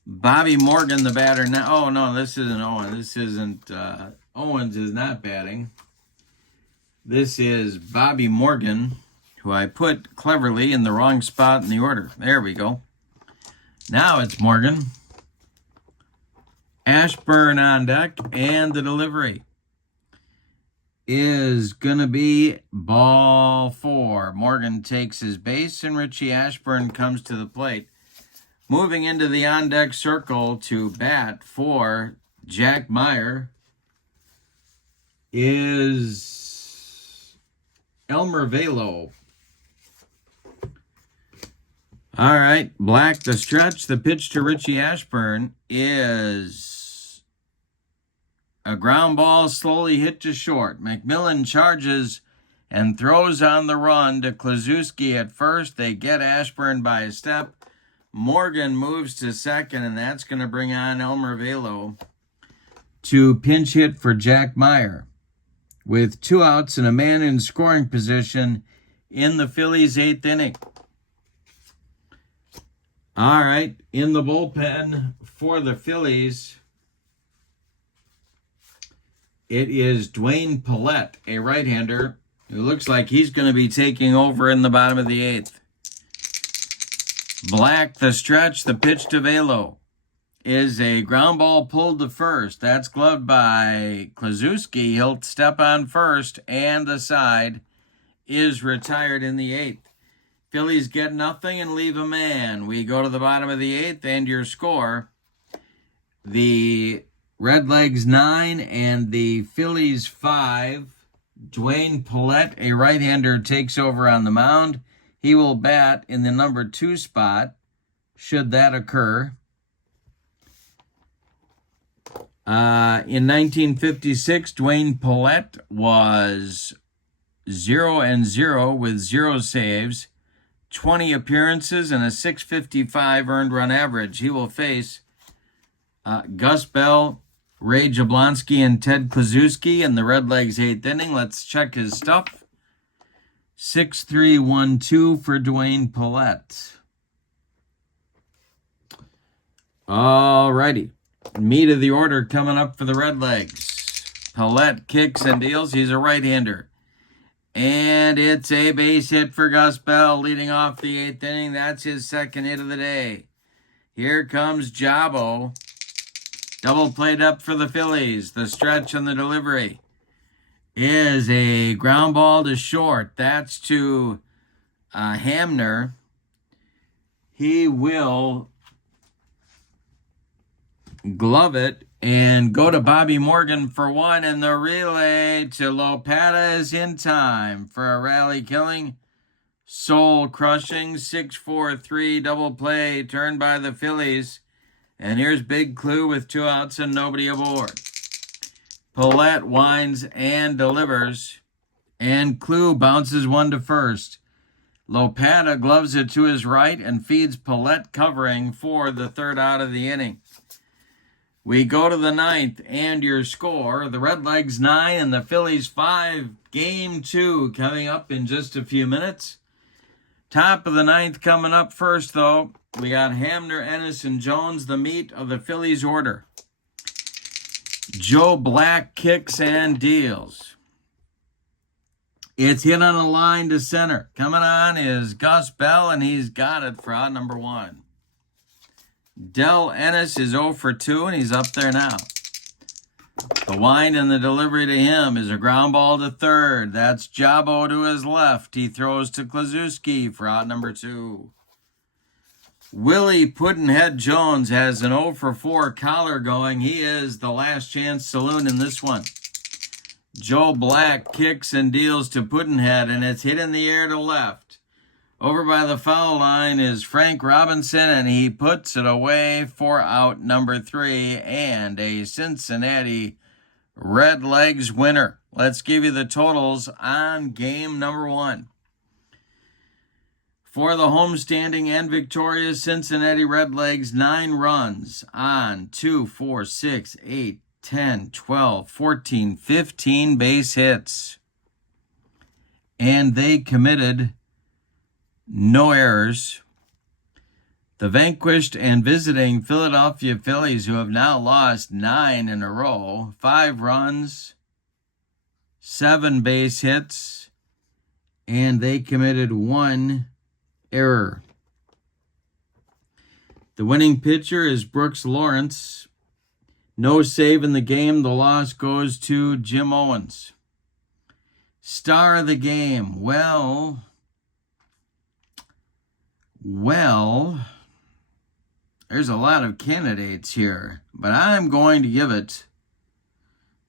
Bobby Morgan, the batter now. Oh, no, this isn't Owen. This isn't, Owens is not batting. This is Bobby Morgan, who I put cleverly in the wrong spot in the order. There we go. Now it's Morgan. Ashburn on deck, and the delivery is going to be ball 4. Morgan takes his base, and Richie Ashburn comes to the plate. Moving into the on-deck circle to bat for Jack Meyer is Elmer Velo. All right, Black, the stretch. The pitch to Richie Ashburn is a ground ball slowly hit to short. McMillan charges and throws on the run to Klaczewski at first. They get Ashburn by a step. Morgan moves to second, and that's going to bring on Elmer Velo to pinch hit for Jack Meyer. With 2 outs and a man in scoring position in the Phillies' 8th inning. All right, in the bullpen for the Phillies, it is Dwayne Pallette, a right-hander, who looks like he's going to be taking over in the bottom of the 8th. Black, the stretch, the pitch to Velo is a ground ball pulled to first. That's gloved by Klaczewski. He'll step on first, and the side is retired in the 8th. Phillies get nothing and leave a man. We go to the bottom of the 8th, and your score, the Redlegs 9 and the Phillies 5. Dwayne Pallette, a right-hander, takes over on the mound. He will bat in the number 2 spot, should that occur. In 1956, Dwayne Pallette was 0-0 with 0 saves, 20 appearances, and a .655 earned run average. He will face Gus Bell, Ray Jablonski, and Ted Klaczewski in the Redlegs' 8th inning. Let's check his stuff. 6.312 for Dwayne Pallette. All righty. Meat of the order coming up for the Redlegs. Pallette kicks and deals. He's a right-hander. And it's a base hit for Gus Bell leading off the 8th inning. That's his 2nd hit of the day. Here comes Jabo. Double played up for the Phillies. The stretch and the delivery is a ground ball to short. That's to Hamner. He will glove it And go to Bobby Morgan for one, and the relay to Lopata is in time for a rally killing, soul crushing 6-4-3 double play turned by the Phillies. And here's Big Clue with 2 outs and nobody aboard. Paulette winds and delivers, and Clue bounces one to first. Lopata gloves it to his right and feeds Paulette covering for the 3rd out of the inning. We go to the 9th, and your score, the Redlegs 9 and the Phillies 5, Game 2 coming up in just a few minutes. Top of the 9th coming up first, though. We got Hamner, Ennis, and Jones, the meat of the Phillies order. Joe Black kicks and deals. It's hit on a line to center. Coming on is Gus Bell, and he's got it for out number 1. Del Ennis is 0 for 2, and he's up there now. The wind and the delivery to him is a ground ball to third. That's Jabo to his left. He throws to Klazuski for out number 2. Willie Puddinhead Jones has an 0 for 4 collar going. He is the last chance saloon in this one. Joe Black kicks and deals to Puddinhead, and it's hit in the air to left. Over by the foul line is Frank Robinson, and he puts it away for out number 3 and a Cincinnati Redlegs winner. Let's give you the totals on game number 1. For the homestanding and victorious Cincinnati Redlegs, 9 runs on 2, 4, 6, 8, 10, 12, 14, 15 base hits. And they committed no errors. The vanquished and visiting Philadelphia Phillies, who have now lost 9 in a row, 5 runs, 7 base hits, and they committed 1 error. The winning pitcher is Brooks Lawrence. No save in the game. The loss goes to Jim Owens. Star of the game. Well, there's a lot of candidates here, but I'm going to give it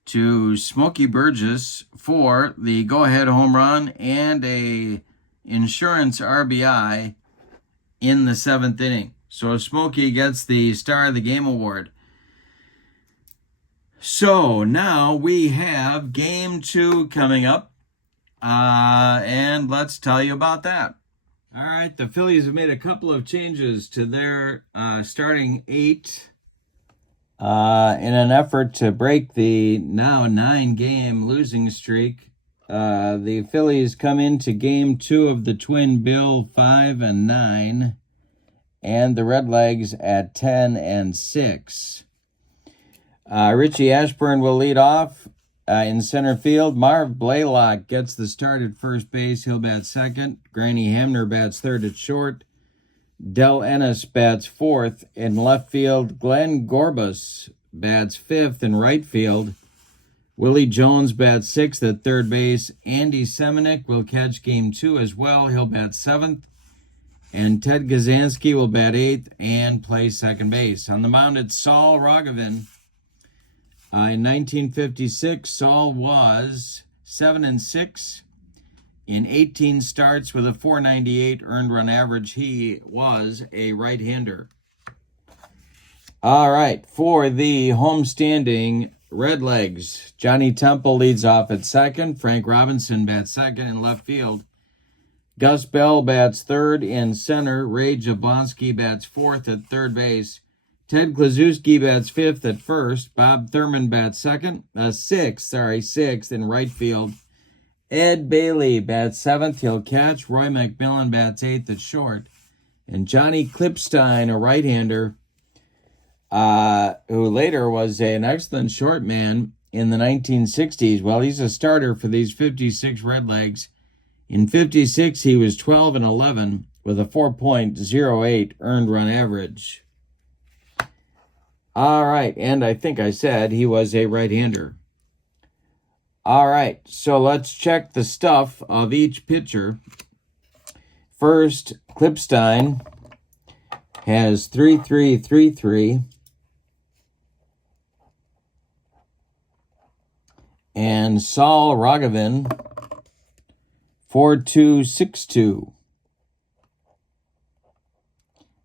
to Smokey Burgess for the go-ahead home run and a insurance RBI in the 7th inning. So Smokey gets the Star of the Game award. So now we have Game 2 coming up, and let's tell you about that. All right, the Phillies have made a couple of changes to their starting 8 in an effort to break the now 9-game losing streak. The Phillies come into Game 2 of the Twin Bill 5-9, and the Redlegs at 10-6. Richie Ashburn will lead off in center field. Marv Blaylock gets the start at first base. He'll bat second. Granny Hamner bats third at short. Del Ennis bats fourth. In left field, Glenn Gorbus bats fifth. In right field, Willie Jones bats sixth at third base. Andy Semenuk will catch Game 2 as well. He'll bat seventh. And Ted Gazansky will bat eighth and play second base. On the mound, it's Saul Rogovin. In 1956, Saul was 7-6 in 18 starts with a .498 earned run average. He was a right-hander. All right, for the homestanding Redlegs, Johnny Temple leads off at second. Frank Robinson bats second in left field. Gus Bell bats third in center. Ray Jablonski bats fourth at third base. Ted Klazuski bats fifth at first. Bob Thurman bats sixth in right field. Ed Bailey bats seventh. He'll catch. Roy McMillan bats eighth at short. And Johnny Klipstein, a right-hander, who later was an excellent short man in the 1960s. Well, he's a starter for these 56 Redlegs. In 56, he was 12-11 with a 4.08 earned run average. All right, and I think I said he was a right-hander. All right, so let's check the stuff of each pitcher. First, Klipstein has 3.333. and Saul Raghavan 4-2-6-2.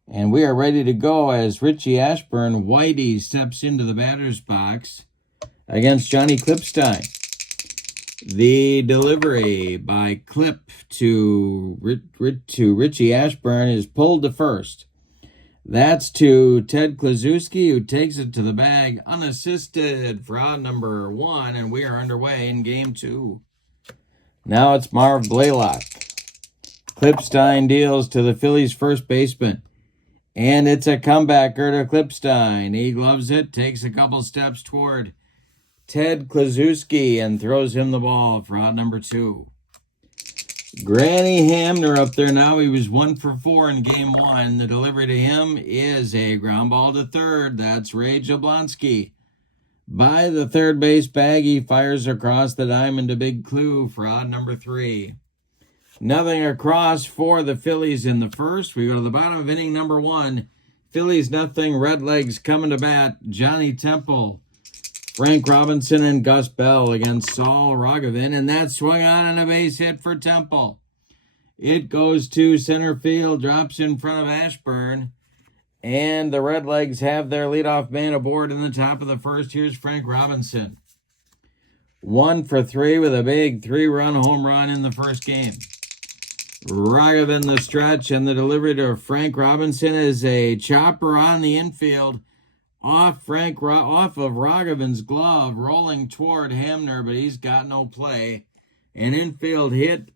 And we are ready to go as Richie Ashburn Whitey steps into the batter's box against Johnny Klipstein. The delivery by Clip to Richie Ashburn is pulled to first. That's to Ted Kluszewski, who takes it to the bag unassisted for out number 1, and we are underway in game 2. Now it's Marv Blaylock. Klipstein deals to the Phillies first baseman, and it's a comebacker to Klipstein. He gloves it, takes a couple steps toward Ted Kluszewski, and throws him the ball for out number 2. Granny Hamner up there now. He was 1 for 4 in game 1. The delivery to him is a ground ball to third. That's Ray Jablonski. By the third base bag, he fires across the diamond to Big Clue for out number 3. Nothing across for the Phillies in the first. We go to the bottom of inning number 1. Phillies nothing. Redlegs coming to bat. Johnny Temple, Frank Robinson, and Gus Bell against Saul Raghavan, and that swung on and a base hit for Temple. It goes to center field, drops in front of Ashburn, and the Redlegs have their leadoff man aboard in the top of the first. Here's Frank Robinson. 1 for 3 with a big 3-run home run in the first game. Raghavan the stretch, and the delivery to Frank Robinson is a chopper on the infield. Off of Raghavan's glove, rolling toward Hamner, but he's got no play. An infield hit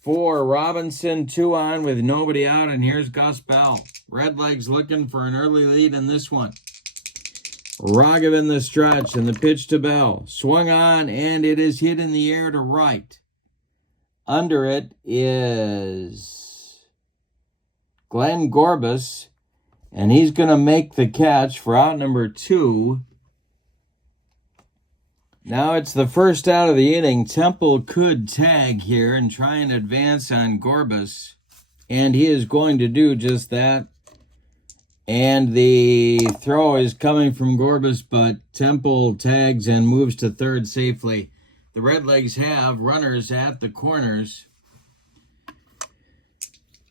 for Robinson, 2 on with nobody out, and here's Gus Bell. Redlegs looking for an early lead in this one. Raghavan the stretch, and the pitch to Bell. Swung on, and it is hit in the air to right. Under it is Glenn Gorbis, and he's going to make the catch for out number 2. Now it's the first out of the inning. Temple could tag here and try and advance on Gorbis, and he is going to do just that. And the throw is coming from Gorbis, but Temple tags and moves to third safely. The Redlegs have runners at the corners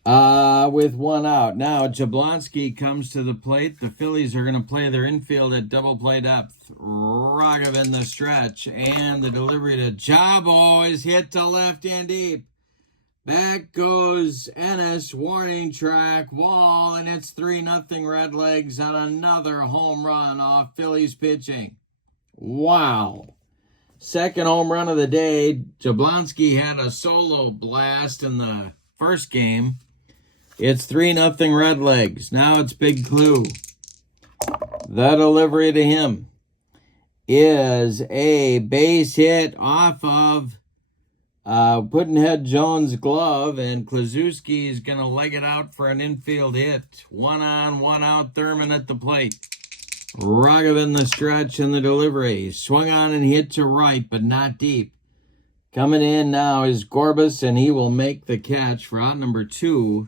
with 1 out. Now Jablonski comes to the plate. The Phillies are going to play their infield at double play depth. Raghavan the stretch, and the delivery to Jabo is hit to left and deep. Back goes Ennis, warning track, wall, and it's 3-0 Redlegs on another home run off Phillies pitching. Wow. Second home run of the day. Jablonski had a solo blast in the first game. It's 3-0 Redlegs. Now it's Big Clue. The delivery to him is a base hit off of Puddinhead Jones' glove, and Kluszewski is going to leg it out for an infield hit. 1 on, 1 out, Thurman at the plate. Raghavan the stretch, and the delivery. Swung on and hit to right, but not deep. Coming in now is Gorbis, and he will make the catch for out number 2.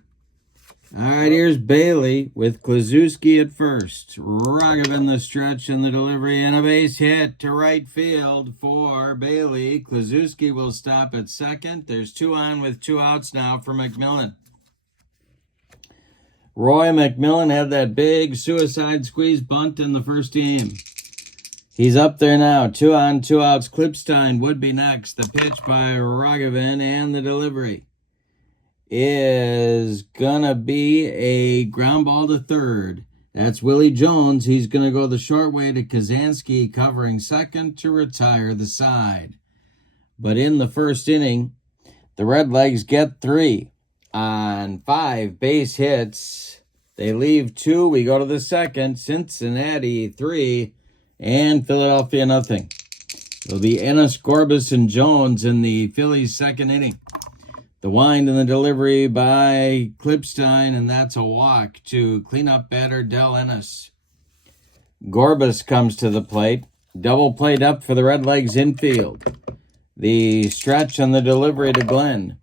All right, here's Bailey with Kluszewski at first. Raghavan the stretch, and the delivery, and a base hit to right field for Bailey. Kluszewski will stop at second. There's 2 on with 2 outs now for McMillan. Roy McMillan had that big suicide squeeze bunt in the first game. He's up there now. 2 on, 2 outs. Klipstein would be next. The pitch by Raghavan, and the delivery is gonna be a ground ball to third. That's Willie Jones. He's gonna go the short way to Kazansky, covering second to retire the side. But in the first inning, the Redlegs get 3 on 5 base hits. They leave 2. We go to the second. Cincinnati 3 and Philadelphia nothing. It'll be Ennis, Gorbis, and Jones in the Phillies' second inning. The wind and the delivery by Klipstein, and that's a walk to cleanup batter Del Ennis. Gorbis comes to the plate. Double played up for the Redlegs infield. The stretch and the delivery to Glenn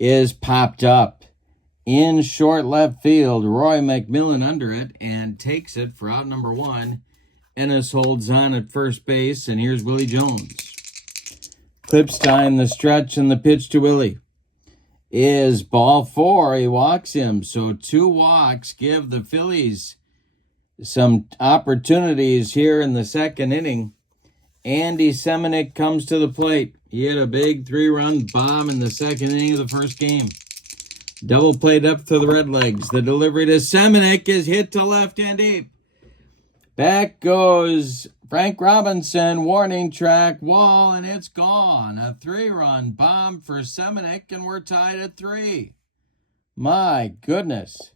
is popped up. In short left field, Roy McMillan under it and takes it for out number 1. Ennis holds on at first base, and here's Willie Jones. Klipstein, the stretch, and the pitch to Willie is ball 4. He walks him. So 2 walks give the Phillies some opportunities here in the second inning. Andy Semenick comes to the plate. He hit a big 3-run bomb in the second inning of the first game. Double played up to the Redlegs. The delivery to Semenick is hit to left and deep. Back goes Frank Robinson, warning track, wall, and it's gone. A 3-run bomb for Semenick, and we're tied at 3. My goodness.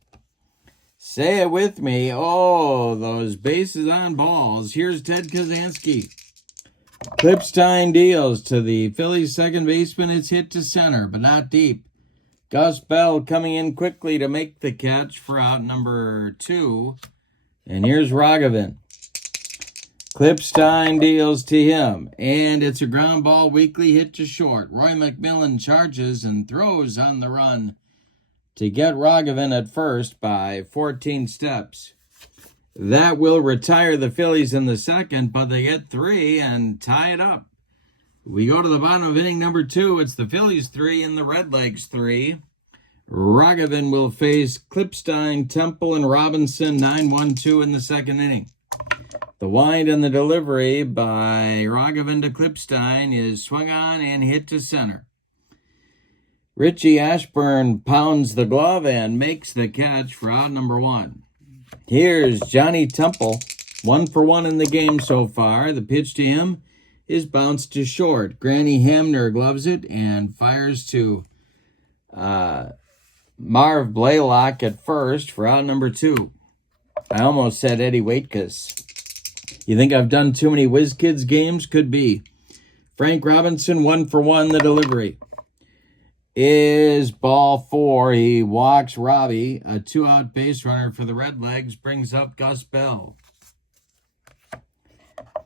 Say it with me. Oh, those bases on balls. Here's Ted Kaczynski. Klipstein deals to the Phillies second baseman. It's hit to center, but not deep. Gus Bell coming in quickly to make the catch for out number 2. And here's Rogovin. Klipstein deals to him, and it's a ground ball weakly hit to short. Roy McMillan charges and throws on the run to get Rogovin at first by 14 steps. That will retire the Phillies in the second, but they get 3 and tie it up. We go to the bottom of inning number 2. It's the Phillies 3 and the Redlegs 3. Rogovin will face Klipstein, Temple, and Robinson 9-1-2 in the second inning. The wind and the delivery by Rogovin to Klipstein is swung on and hit to center. Richie Ashburn pounds the glove and makes the catch for out number 1. Here's Johnny Temple, 1 for 1 in the game so far. The pitch to him is bounced to short. Granny Hamner gloves it and fires to Marv Blaylock at first for out number 2. I almost said Eddie Waitkus. You think I've done too many WizKids games? Could be. Frank Robinson, 1 for 1. The delivery is ball 4. He walks Robbie. A 2-out base runner for the Redlegs brings up Gus Bell.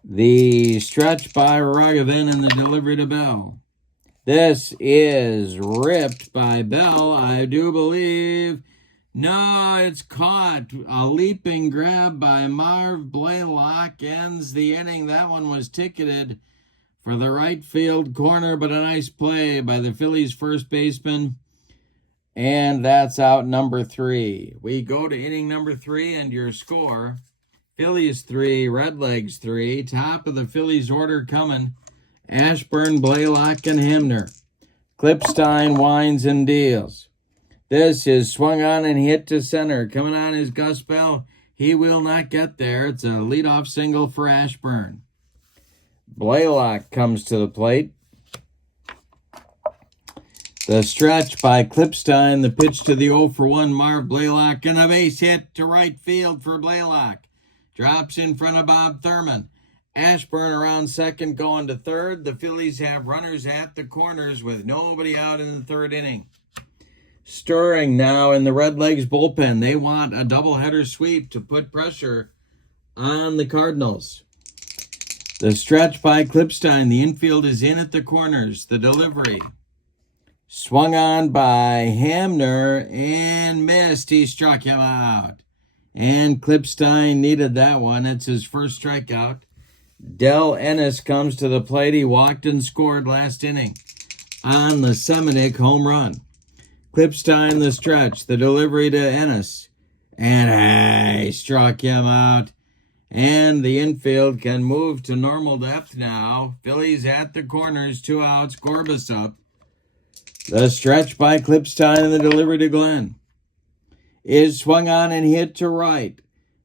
The stretch by Rogovin and the delivery to Bell. This is ripped by Bell, I do believe. No, it's caught. A leaping grab by Marv Blaylock ends the inning. That one was ticketed for the right field corner, but a nice play by the Phillies first baseman. And that's out number 3. We go to inning number 3 and your score. Phillies 3, Redlegs 3. Top of the Phillies order coming. Ashburn, Blaylock, and Hamner. Klipstein winds and deals. This is swung on and hit to center. Coming on is Gus Bell. He will not get there. It's a leadoff single for Ashburn. Blaylock comes to the plate. The stretch by Klipstein. The pitch to the 0 for 1 Marv Blaylock. And a base hit to right field for Blaylock. Drops in front of Bob Thurman. Ashburn around second, going to third. The Phillies have runners at the corners with nobody out in the third inning. Stirring now in the Redlegs bullpen. They want a doubleheader sweep to put pressure on the Cardinals. The stretch by Klipstein. The infield is in at the corners. The delivery swung on by Hamner and missed. He struck him out. And Klipstein needed that one. It's his first strikeout. Del Ennis comes to the plate. He walked and scored last inning on the Semenick home run. Klipstein the stretch. The delivery to Ennis. And he struck him out. And the infield can move to normal depth now. Phillies at the corners. 2 outs. Corbus up. The stretch by Klipstein and the delivery to Glenn is swung on and hit to right.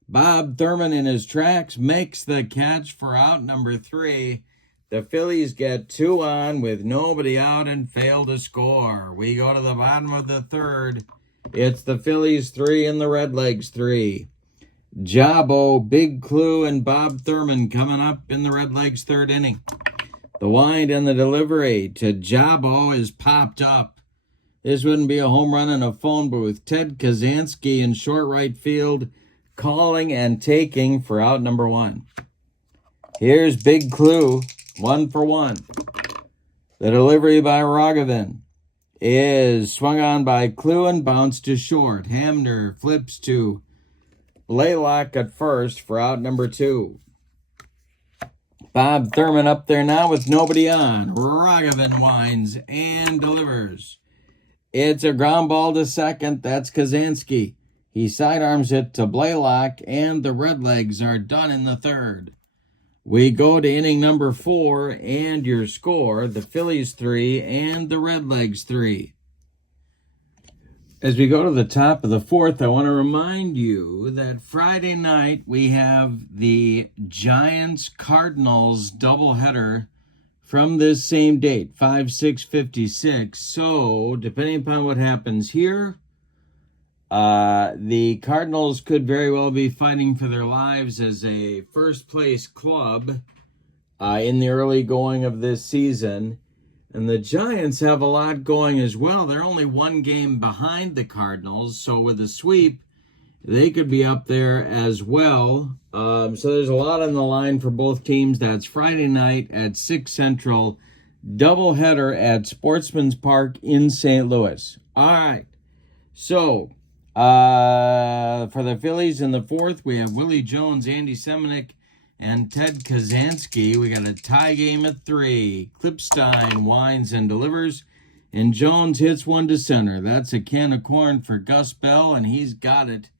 Bob Thurman in his tracks makes the catch for out number 3. The Phillies get 2 on with nobody out and fail to score. We go to the bottom of the third. It's the Phillies 3 and the Redlegs 3. Jabbo, Big Clue, and Bob Thurman coming up in the Redlegs third inning. The wind and the delivery to Jabbo is popped up. This wouldn't be a home run in a phone booth. Ted Kaczynski in short right field, calling and taking for out number 1. Here's Big Clue, 1 for 1. The delivery by Rogovin is swung on by Clue and bounced to short. Hamner flips to Blaylock at first for out number 2. Bob Thurman up there now with nobody on. Rogovan winds and delivers. It's a ground ball to second. That's Kazansky. He sidearms it to Blaylock, and the Redlegs are done in the third. We go to inning number 4, and your score, the Phillies 3 and the Redlegs 3. As we go to the top of the fourth, I want to remind you that Friday night we have the Giants-Cardinals doubleheader from this same date, 5/6/56. So, depending upon what happens here, the Cardinals could very well be fighting for their lives as a first-place club in the early going of this season. And the Giants have a lot going as well. They're only one game behind the Cardinals, so with a sweep, they could be up there as well. So there's a lot on the line for both teams. That's Friday night at 6 Central, doubleheader at Sportsman's Park in St. Louis. All right. So for the Phillies in the fourth, we have Willie Jones, Andy Semenick, and Ted Kazansky. We got a tie game at 3. Klipstein winds and delivers, and Jones hits one to center. That's a can of corn for Gus Bell, and he's got it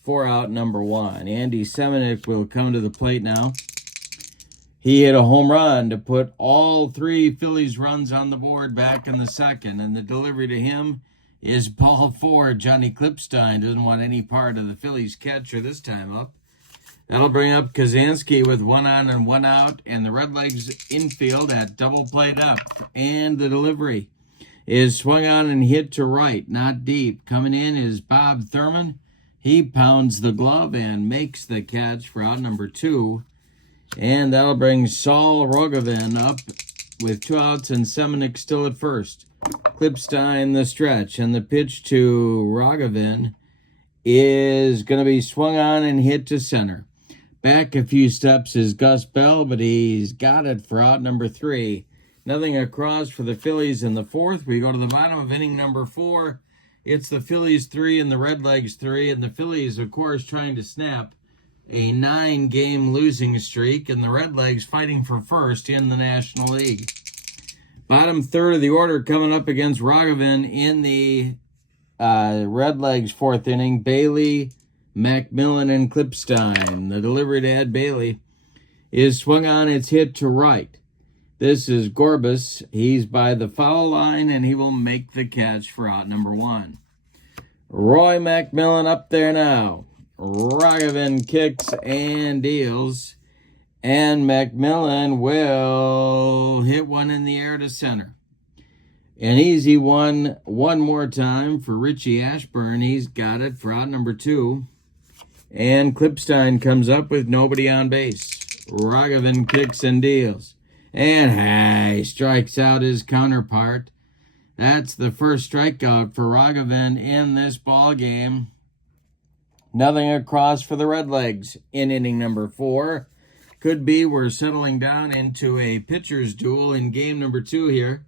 for out number 1. Andy Semenick will come to the plate now. He hit a home run to put all 3 Phillies runs on the board back in the second, and the delivery to him is ball 4. Johnny Klipstein doesn't want any part of the Phillies catcher this time up. That'll bring up Kazansky with 1 on and 1 out, and the Redlegs infield at double play depth. And the delivery is swung on and hit to right, not deep. Coming in is Bob Thurman. He pounds the glove and makes the catch for out number 2. And that'll bring Saul Rogovan up with 2 outs and Semenick still at first. Klipstein the stretch, and the pitch to Rogovan is going to be swung on and hit to center. Back a few steps is Gus Bell, but he's got it for out number 3. Nothing across for the Phillies in the fourth. We go to the bottom of inning number 4. It's the Phillies 3 and the Redlegs 3. And the Phillies, of course, trying to snap a 9-game losing streak. And the Redlegs fighting for first in the National League. Bottom third of the order coming up against Rogovan in the Redlegs fourth inning. Bailey, Macmillan, and Klipstein. The delivery to Ed Bailey is swung on. It's hit to right. This is Gorbis. He's by the foul line, and he will make the catch for out number 1. Roy Macmillan up there now. Rogovan kicks and deals, and Macmillan will hit one in the air to center. An easy one more time for Richie Ashburn. He's got it for out number 2. And Klipstein comes up with nobody on base. Rogovan kicks and deals. And he strikes out his counterpart. That's the first strikeout for Rogovan in this ball game. Nothing across for the Redlegs in inning number 4. Could be we're settling down into a pitcher's duel in game number 2 here.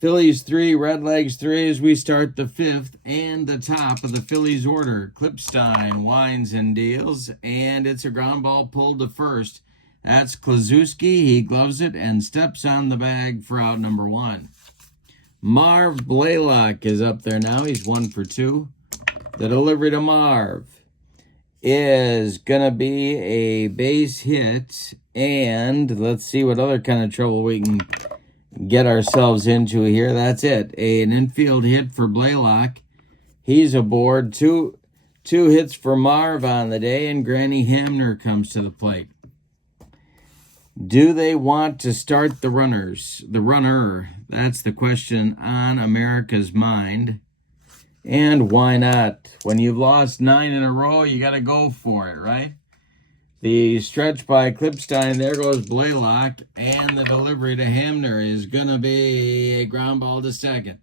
Phillies 3, Redlegs 3 as we start the 5th and the top of the Phillies order. Klipstein winds and deals, and it's a ground ball pulled to first. That's Klazuski. He gloves it and steps on the bag for out number 1. Marv Blaylock is up there now. He's 1 for 2. The delivery to Marv is going to be a base hit, and let's see what other kind of trouble we can get ourselves into here. That's it. An infield hit for Blaylock. He's aboard. Two hits for Marv on the day, and Granny Hamner comes to the plate. Do they want to start the runners? The runner? That's the question on America's mind. And why not? When you've lost 9 in a row, you got to go for it, right? The stretch by Klipstein, there goes Blaylock, and the delivery to Hamner is going to be a ground ball to second.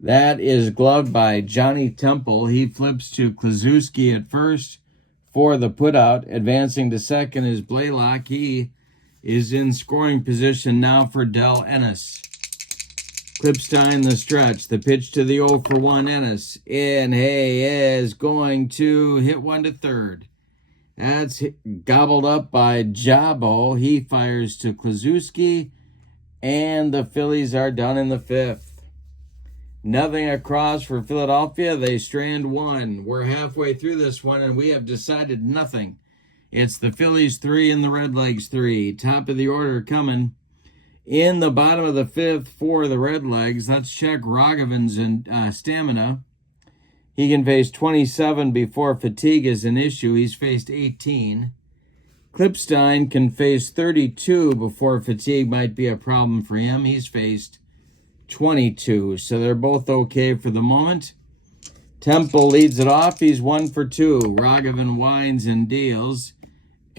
That is gloved by Johnny Temple. He flips to Klazuski at first for the putout. Advancing to second is Blaylock. He is in scoring position now for Del Ennis. Klipstein the stretch. The pitch to the 0 for 1 Ennis. And he is going to hit one to third. That's gobbled up by Jabo. He fires to Kluszewski, and the Phillies are done in the fifth. Nothing across for Philadelphia. They strand one. We're halfway through this one, and we have decided nothing. It's the Phillies 3 and the Redlegs 3. Top of the order coming. In the bottom of the fifth for the Redlegs, let's check Raghavan's stamina. He can face 27 before fatigue is an issue. He's faced 18. Klipstein can face 32 before fatigue might be a problem for him. He's faced 22. So they're both okay for the moment. Temple leads it off. He's 1 for 2. Raghavan winds and deals.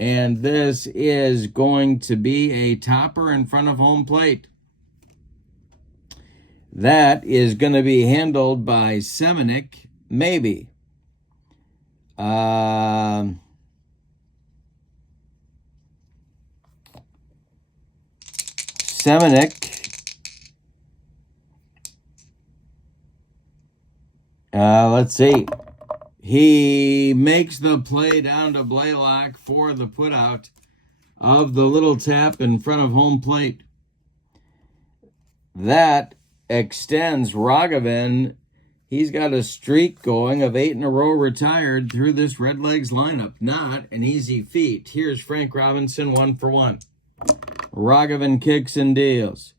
And this is going to be a topper in front of home plate. That is going to be handled by Semenuk. Maybe. Semenuk. Let's see. He makes the play down to Blaylock for the putout of the little tap in front of home plate. That extends Raghavan. He's got a streak going of 8 in a row retired through this Redlegs lineup. Not an easy feat. Here's Frank Robinson, 1 for 1. Raghavan kicks and deals.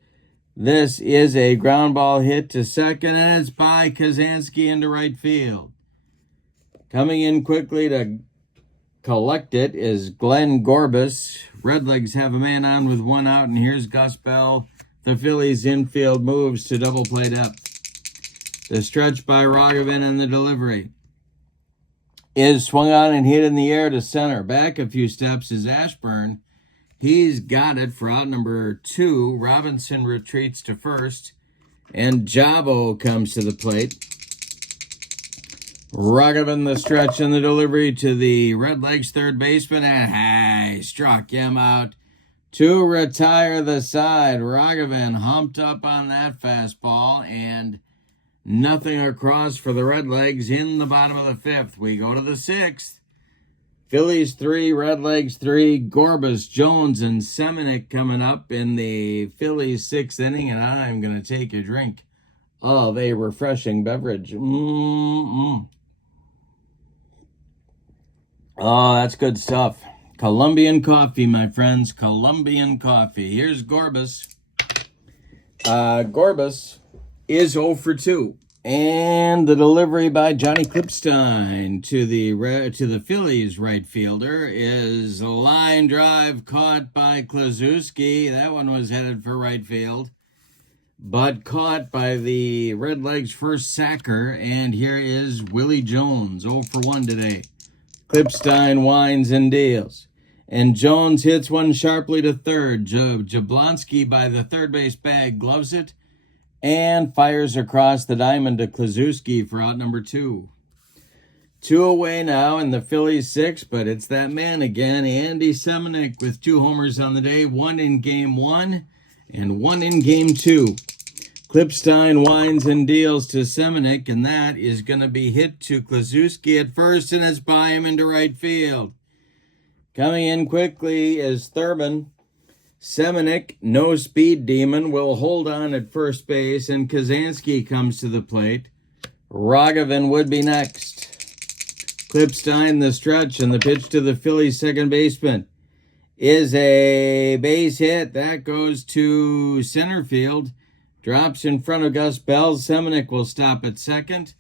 This is a ground ball hit to second, and it's by Kazansky into right field. Coming in quickly to collect it is Glenn Gorbis. Redlegs have a man on with 1 out, and here's Gus Bell. The Phillies infield moves to double play depth. The stretch by Raghavan and the delivery is swung on and hit in the air to center. Back a few steps is Ashburn. He's got it for out number 2. Robinson retreats to first, and Jabo comes to the plate. Raghavan the stretch and the delivery to the Redlegs third baseman, and he struck him out to retire the side. Raghavan humped up on that fastball, and nothing across for the Redlegs in the bottom of the fifth. We go to the sixth. Phillies 3, Redlegs 3, Gorbis, Jones, and Semenuk coming up in the Phillies 6th inning, and I'm going to take a drink of a refreshing beverage. Oh, that's good stuff. Colombian coffee, my friends. Colombian coffee. Here's Gorbis. Gorbis is 0 for 2. And the delivery by Johnny Klipstein to the Phillies right fielder is a line drive caught by Kluszewski. That one was headed for right field, but caught by the Redlegs first sacker. And here is Willie Jones, 0 for 1 today. Klipstein winds and deals. And Jones hits one sharply to third. Jablonski by the third base bag gloves it and fires across the diamond to Kluszewski for out number 2. 2 away now in the Phillies 6, but it's that man again, Andy Semenuk, with 2 homers on the day, 1 in game 1 and 1 in game 2. Klipstein winds and deals to Semenuk, and that is going to be hit to Kluszewski at first, and it's by him into right field. Coming in quickly is Thurman. Semenuk, no speed demon, will hold on at first base, and Kazansky comes to the plate. Raghavan would be next. Klipstein the stretch, and the pitch to the Phillies second baseman is a base hit. That goes to center field. Drops in front of Gus Bell. Semenuk will stop at second.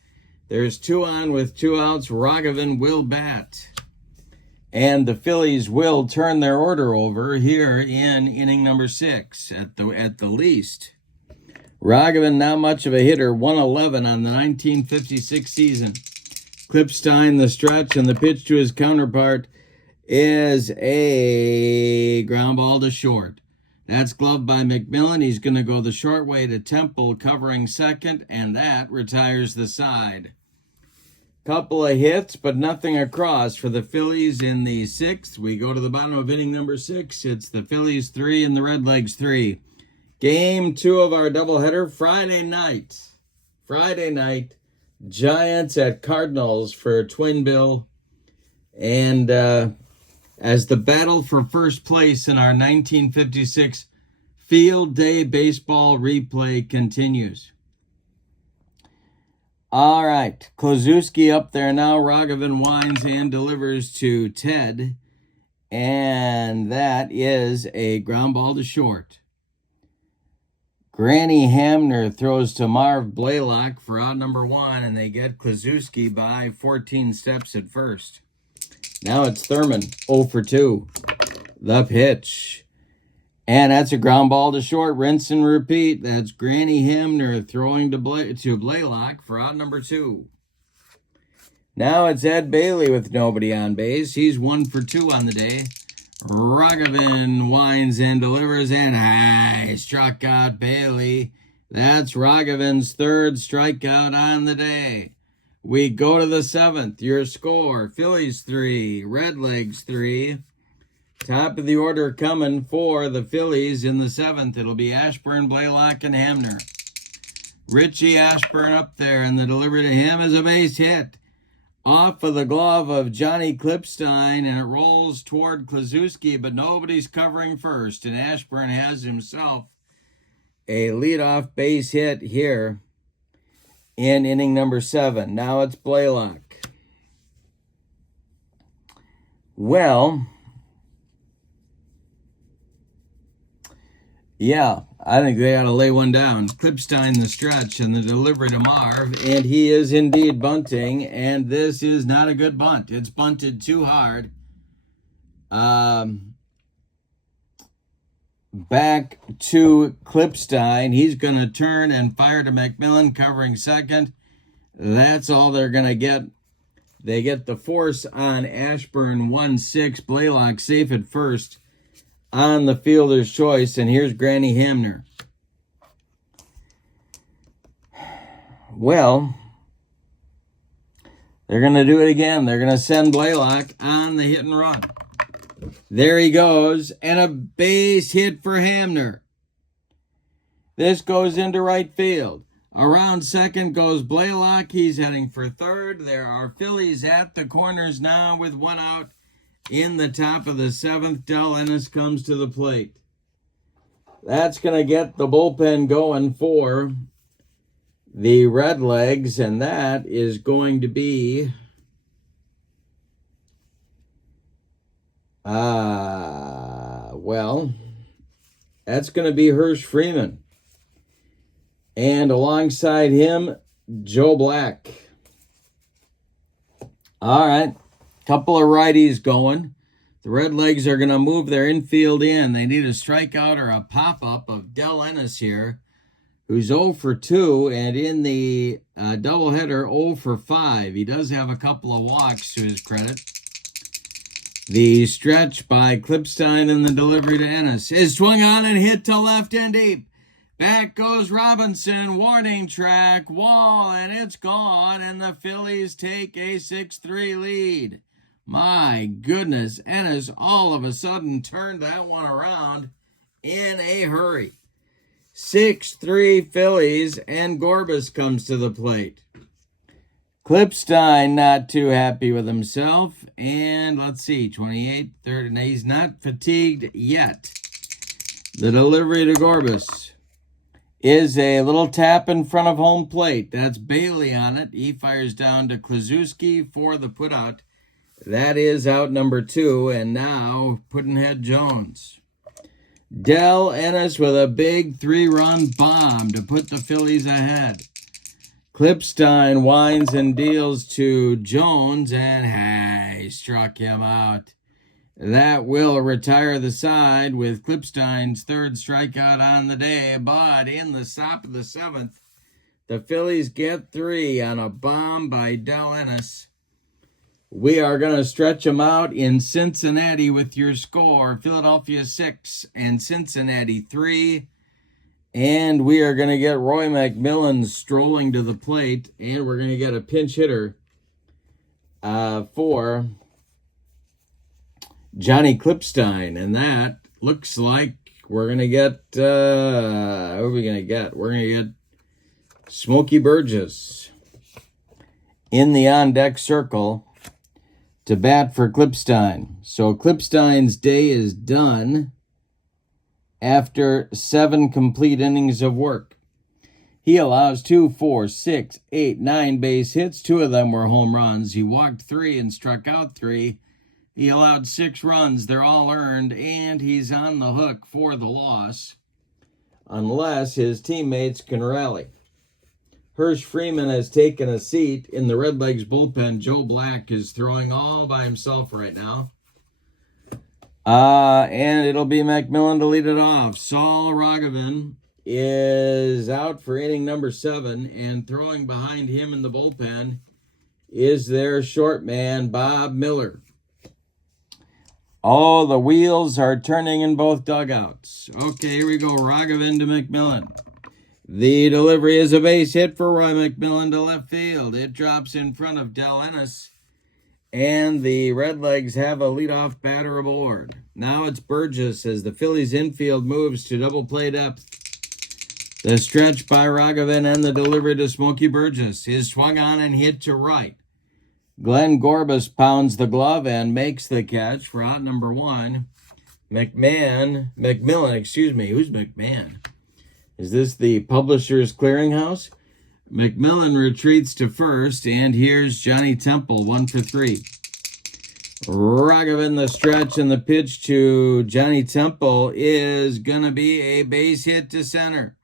There's 2 on with 2 outs. Raghavan will bat. And the Phillies will turn their order over here in inning number 6 at the least. Raghavan, not much of a hitter, 111 on the 1956 season. Klipstein the stretch, and the pitch to his counterpart is a ground ball to short. That's gloved by McMillan. He's going to go the short way to Temple, covering second, and that retires the side. Couple of hits, but nothing across for the Phillies in the 6th. We go to the bottom of inning number 6. It's the Phillies 3 and the Redlegs 3. Game 2 of our doubleheader, Friday night. Giants at Cardinals for Twin Bill. And as the battle for first place in our 1956 Field Day Baseball replay continues. All right, Kluszewski up there now. Raghavan winds and delivers to Ted, and that is a ground ball to short. Granny Hamner throws to Marv Blaylock for out number 1, and they get Kluszewski by 14 steps at first. Now it's Thurman, 0 for 2. The pitch. And that's a ground ball to short. Rinse and repeat. That's Granny Hamner throwing to Blaylock for out number 2. Now it's Ed Bailey with nobody on base. He's 1 for 2 on the day. Raghavan winds and delivers, and struck out Bailey. That's Raghavan's 3rd strikeout on the day. We go to the 7th. Your score, Phillies 3, Redlegs 3. Top of the order coming for the Phillies in the 7th. It'll be Ashburn, Blaylock, and Hamner. Richie Ashburn up there, and the delivery to him is a base hit. Off of the glove of Johnny Klipstein, and it rolls toward Kluszewski, but nobody's covering first, and Ashburn has himself a leadoff base hit here in inning number 7. Now it's Blaylock. Well, yeah, I think they ought to lay one down. Klipstein the stretch and the delivery to Marv, and he is indeed bunting, and this is not a good bunt. It's bunted too hard. Back to Klipstein. He's going to turn and fire to McMillan, covering second. That's all they're going to get. They get the force on Ashburn, 1-6. Blaylock safe at first on the fielder's choice, and here's Granny Hamner. Well, they're going to do it again. They're going to send Blaylock on the hit and run. There he goes, and a base hit for Hamner. This goes into right field. Around second goes Blaylock. He's heading for third. There are Phillies at the corners now with 1 out. In the top of the 7th, Del Ennis comes to the plate. That's going to get the bullpen going for the Redlegs, and that is going to be that's going to be Hirsch Freeman. And alongside him, Joe Black. All right. Couple of righties going. The Redlegs are going to move their infield in. They need a strikeout or a pop-up of Del Ennis here, who's 0 for 2, and in the doubleheader, 0 for 5. He does have a couple of walks to his credit. The stretch by Klipstein and the delivery to Ennis is swung on and hit to left and deep. Back goes Robinson, warning track, wall, and it's gone, and the Phillies take a 6-3 lead. My goodness, Ennis all of a sudden turned that one around in a hurry. 6-3 Phillies, and Gorbis comes to the plate. Klipstein not too happy with himself, and let's see, 28, 30, and he's not fatigued yet. The delivery to Gorbis is a little tap in front of home plate. That's Bailey on it. He fires down to Kluszewski for the putout. That is out number 2, and now Puddinhead Jones. Del Ennis with a big 3-run bomb to put the Phillies ahead. Klipstein winds and deals to Jones, and he struck him out. That will retire the side with Klipstein's 3rd strikeout on the day, but in the top of the 7th, the Phillies get 3 on a bomb by Del Ennis. We are going to stretch them out in Cincinnati with your score. Philadelphia 6 and Cincinnati 3. And we are going to get Roy McMillan strolling to the plate. And we're going to get a pinch hitter for Johnny Klipstein. And that looks like we're going to get, who are we going to get? We're going to get Smokey Burgess in the on-deck circle to bat for Clipstein. So Clipstein's day is done after 7 complete innings of work. He allows 2, 4, 6, 8, 9 base hits. 2 of them were home runs. He walked 3 and struck out 3. He allowed 6 runs. They're all earned, and he's on the hook for the loss unless his teammates can rally. Hirsch Freeman has taken a seat in the Redlegs bullpen. Joe Black is throwing all by himself right now. And it'll be McMillan to lead it off. Saul Raghavan is out for inning number 7, and throwing behind him in the bullpen is their short man, Bob Miller. Oh, the wheels are turning in both dugouts. Okay, here we go. Raghavan to McMillan. The delivery is a base hit for Roy McMillan to left field. It drops in front of Del Ennis, and the Redlegs have a leadoff batter aboard. Now it's Burgess as the Phillies infield moves to double play depth. The stretch by Raghavan and the delivery to Smokey Burgess is swung on and hit to right. Glenn Gorbis pounds the glove and makes the catch for out number 1. McMillan, who's McMahon? Is this the Publishers Clearinghouse? McMillan retreats to first, and here's Johnny Temple, 1 for 3. Raghavan the stretch, and the pitch to Johnny Temple is going to be a base hit to center.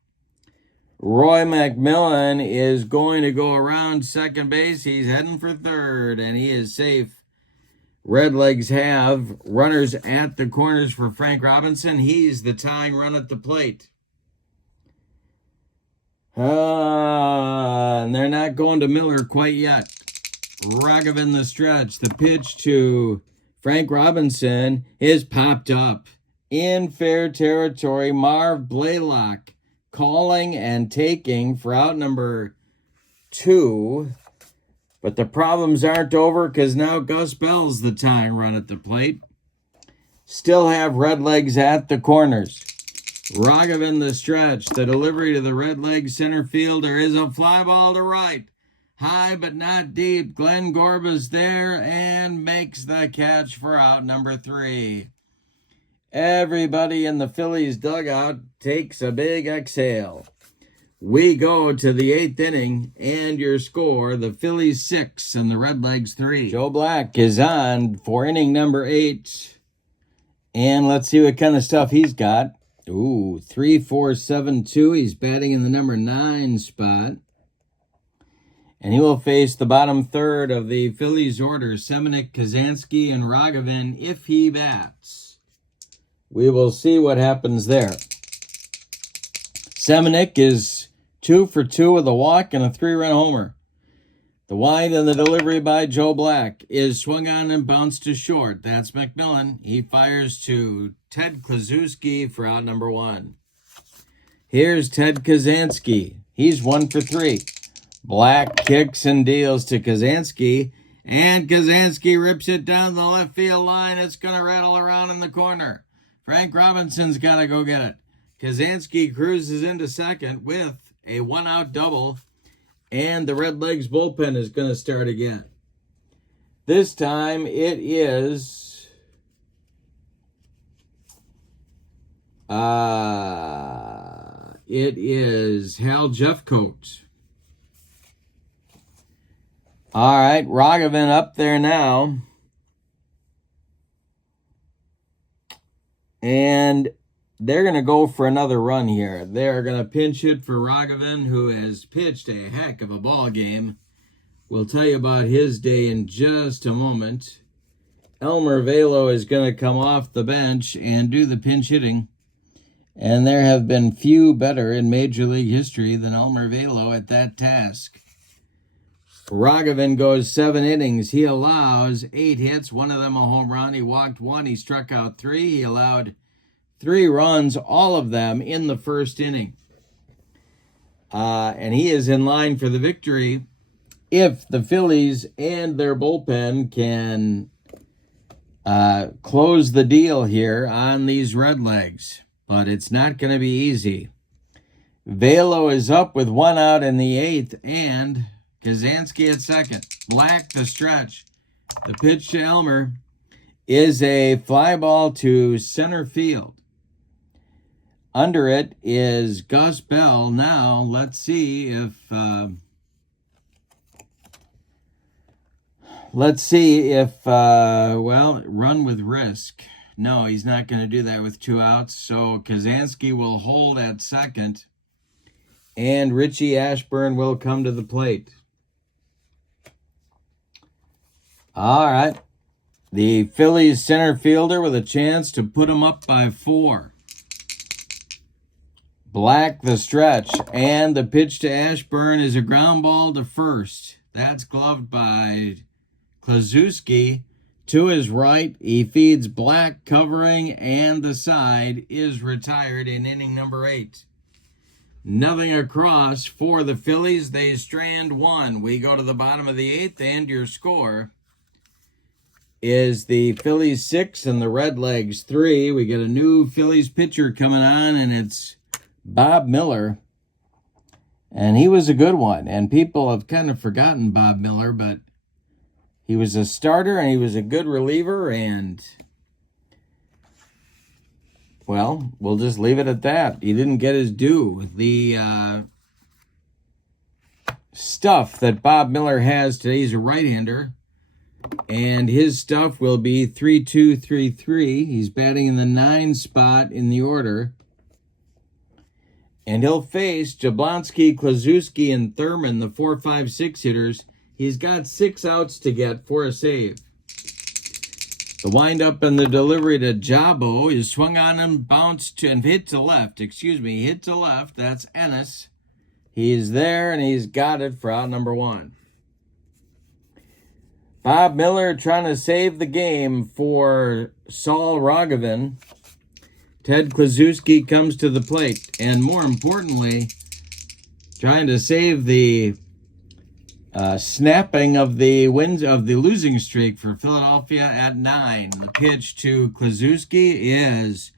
Roy McMillan is going to go around second base. He's heading for third, and he is safe. Redlegs have runners at the corners for Frank Robinson. He's the tying run at the plate. And they're not going to Miller quite yet. Raghavan the stretch. The pitch to Frank Robinson is popped up. In fair territory, Marv Blaylock calling and taking for out number 2. But the problems aren't over because now Gus Bell's the tying run at the plate. Still have Redlegs at the corners. Raghavan the stretch. The delivery to the Redlegs center fielder is a fly ball to right. High but not deep. Glenn Gorbis there and makes the catch for out number 3. Everybody in the Phillies dugout takes a big exhale. We go to the 8th inning, and your score, the Phillies 6 and the Redlegs 3. Joe Black is on for inning number 8. And let's see what kind of stuff he's got. Ooh, 3-4-7-2. He's batting in the number 9 spot. And he will face the bottom third of the Phillies order, Semenuk, Kazansky, and Raghavan, if he bats. We will see what happens there. Semenuk is 2 for 2 with a walk and a 3-run homer. The wide and the delivery by Joe Black is swung on and bounced to short. That's McMillan. He fires to Ted Kluszewski for out number 1. Here's Ted Kazansky. He's 1 for 3. Black kicks and deals to Kazansky, and Kazansky rips it down the left field line. It's going to rattle around in the corner. Frank Robinson's got to go get it. Kazansky cruises into second with a 1-out double, and the Redlegs bullpen is going to start again. This time it is Hal Jeffcoat. All right, Raghavan up there now. And they're going to go for another run here. They're going to pinch hit for Raghavan, who has pitched a heck of a ball game. We'll tell you about his day in just a moment. Elmer Velo is going to come off the bench and do the pinch hitting. And there have been few better in Major League history than Elmer Velo at that task. Raghavan goes 7 innings. He allows 8 hits, 1 of them a home run. He walked 1. He struck out 3. He allowed 3 runs, all of them in the first inning. And he is in line for the victory if the Phillies and their bullpen can close the deal here on these Redlegs. But it's not going to be easy. Velo is up with 1 out in the 8th, and Kazansky at second. Black the stretch. The pitch to Elmer is a fly ball to center field. Under it is Gus Bell. Now, let's see if... run with risk. No, he's not going to do that with 2 outs. So Kazansky will hold at second. And Richie Ashburn will come to the plate. All right. The Phillies center fielder with a chance to put him up by 4. Black the stretch. And the pitch to Ashburn is a ground ball to first. That's gloved by Kluszewski. To his right, he feeds Black covering, and the side is retired in inning number 8. Nothing across for the Phillies. They strand 1. We go to the bottom of the 8th, and your score is the Phillies 6 and the Redlegs 3. We get a new Phillies pitcher coming on, and it's Bob Miller. And he was a good one, and people have kind of forgotten Bob Miller, but he was a starter, and he was a good reliever, and, well, we'll just leave it at that. He didn't get his due. The stuff that Bob Miller has today, he's a right-hander, and his stuff will be 3-2-3-3. He's batting in the 9 spot in the order. And he'll face Jablonski, Kluszewski, and Thurman, the 4-5-6 hitters. He's got 6 outs to get for a save. The windup and the delivery to Jabo is swung on and bounced to, and hit to left. Hit to left. That's Ennis. He's there, and he's got it for out number 1. Bob Miller trying to save the game for Saul Rogovin. Ted Kluszewski comes to the plate, and more importantly, trying to save the snapping of the losing streak for Philadelphia at 9. The pitch to Kluszewski is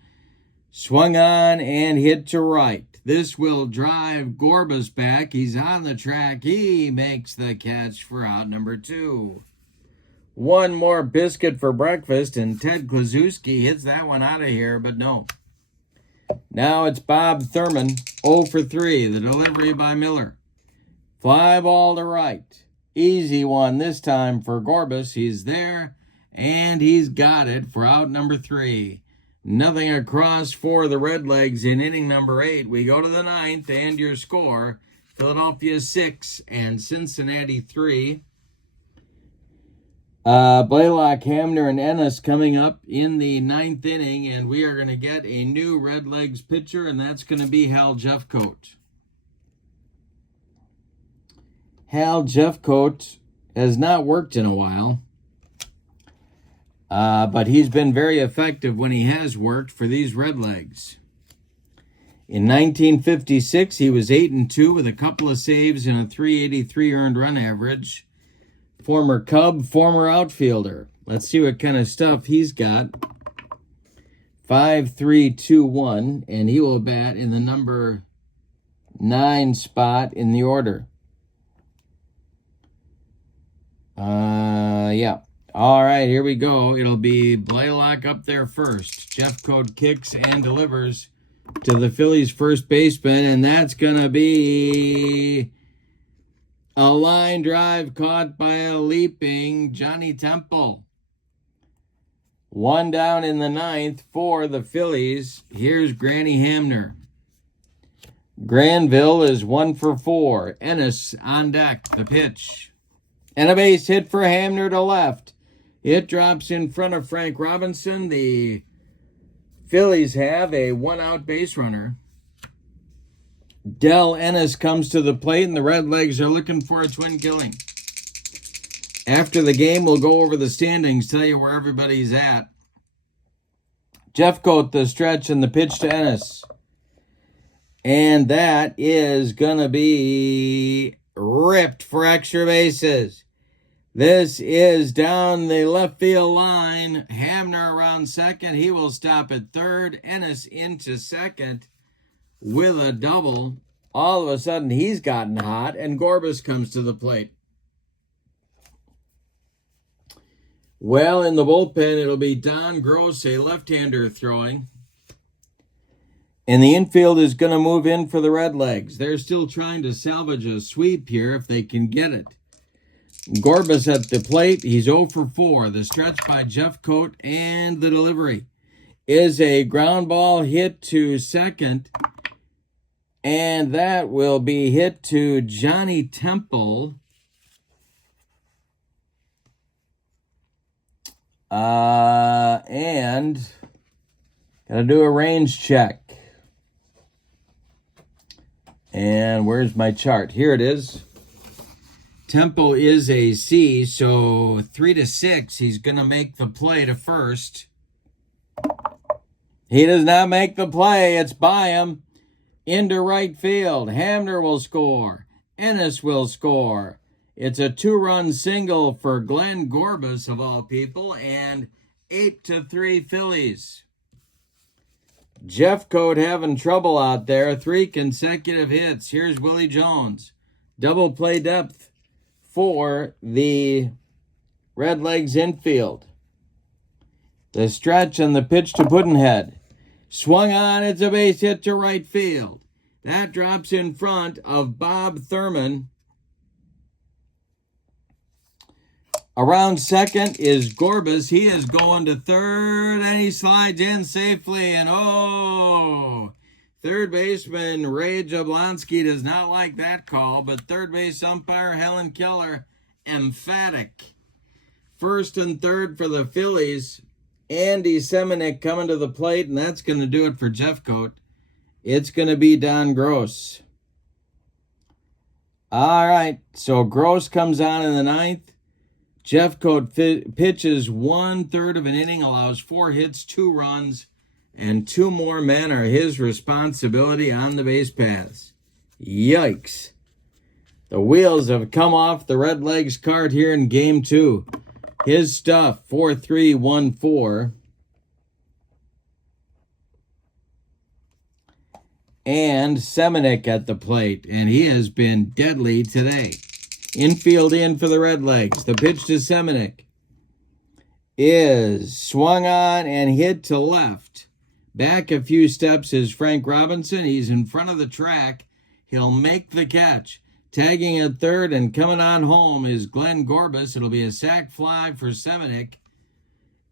swung on and hit to right. This will drive Gorbis back. He's on the track. He makes the catch for out number 2. One more biscuit for breakfast, and Ted Kluszewski hits that one out of here, but no. Now it's Bob Thurman, 0 for 3. The delivery by Miller. Fly ball to right. Easy one this time for Gorbis. He's there, and he's got it for out number 3. Nothing across for the Redlegs in inning number 8. We go to the 9th, and your score, Philadelphia 6 and Cincinnati 3. Blaylock, Hamner, and Ennis coming up in the 9th inning, and we are going to get a new Redlegs pitcher, and that's going to be Hal Jeffcoat. Hal Jeffcoat has not worked in a while, but he's been very effective when he has worked for these Redlegs. In 1956, he was 8-2 with a couple of saves and a .383 earned run average. Former Cub, former outfielder. Let's see what kind of stuff he's got. 5-3-2-1, and he will bat in the number 9 spot in the order. Yeah. All right, here we go. It'll be Blaylock up there first. Jeffcoat kicks and delivers to the Phillies' first baseman, and that's going to be a line drive caught by a leaping Johnny Temple. 1 down in the 9th for the Phillies. Here's Granny Hamner. Granville is 1 for 4. Ennis on deck. The pitch. And a base hit for Hamner to left. It drops in front of Frank Robinson. The Phillies have a 1-out base runner. Del Ennis comes to the plate, and the Redlegs are looking for a twin killing. After the game, we'll go over the standings, tell you where everybody's at. Jeffcoat, the stretch, and the pitch to Ennis. And that is going to be ripped for extra bases. This is down the left field line. Hamner around second. He will stop at third. Ennis into second with a double. All of a sudden, he's gotten hot, and Gorbis comes to the plate. Well, in the bullpen, it'll be Don Gross, a left-hander, throwing. And the infield is going to move in for the Redlegs. They're still trying to salvage a sweep here if they can get it. Gorbis at the plate. He's 0 for 4. The stretch by Jeff Coat, and the delivery is a ground ball hit to second. And that will be hit to Johnny Temple. And gotta do a range check. And where's my chart? Here it is. Temple is a C, so 3-6. He's gonna make the play to first. He does not make the play. It's by him. Into right field. Hamner will score. Ennis will score. It's a 2-run single for Glenn Gorbis, of all people, and 8-3 Phillies. Jeff Coat having trouble out there. 3 consecutive hits. Here's Willie Jones. Double play depth for the Redlegs infield. The stretch and the pitch to Puddinhead. Swung on. It's a base hit to right field. That drops in front of Bob Thurman. Around second is Gorbis. He is going to third, and he slides in safely. And third baseman Ray Jablonski does not like that call, but third base umpire Helen Keller, emphatic. First and third for the Phillies. Andy Semenick coming to the plate, and that's going to do it for Jeff Coat. It's going to be Don Gross. All right, so Gross comes on in the ninth. Jeff Coat pitches 1/3 of an inning, allows 4 hits, 2 runs, and 2 more men are his responsibility on the base paths. Yikes. The wheels have come off the Redlegs cart here in Game 2. His stuff, 4-3-1-4. And Semenick at the plate, and he has been deadly today. Infield in for the Redlegs. The pitch to Semenick is swung on and hit to left. Back a few steps is Frank Robinson. He's in front of the track. He'll make the catch. Tagging at third and coming on home is Glenn Gorbis. It'll be a sac fly for Semenick.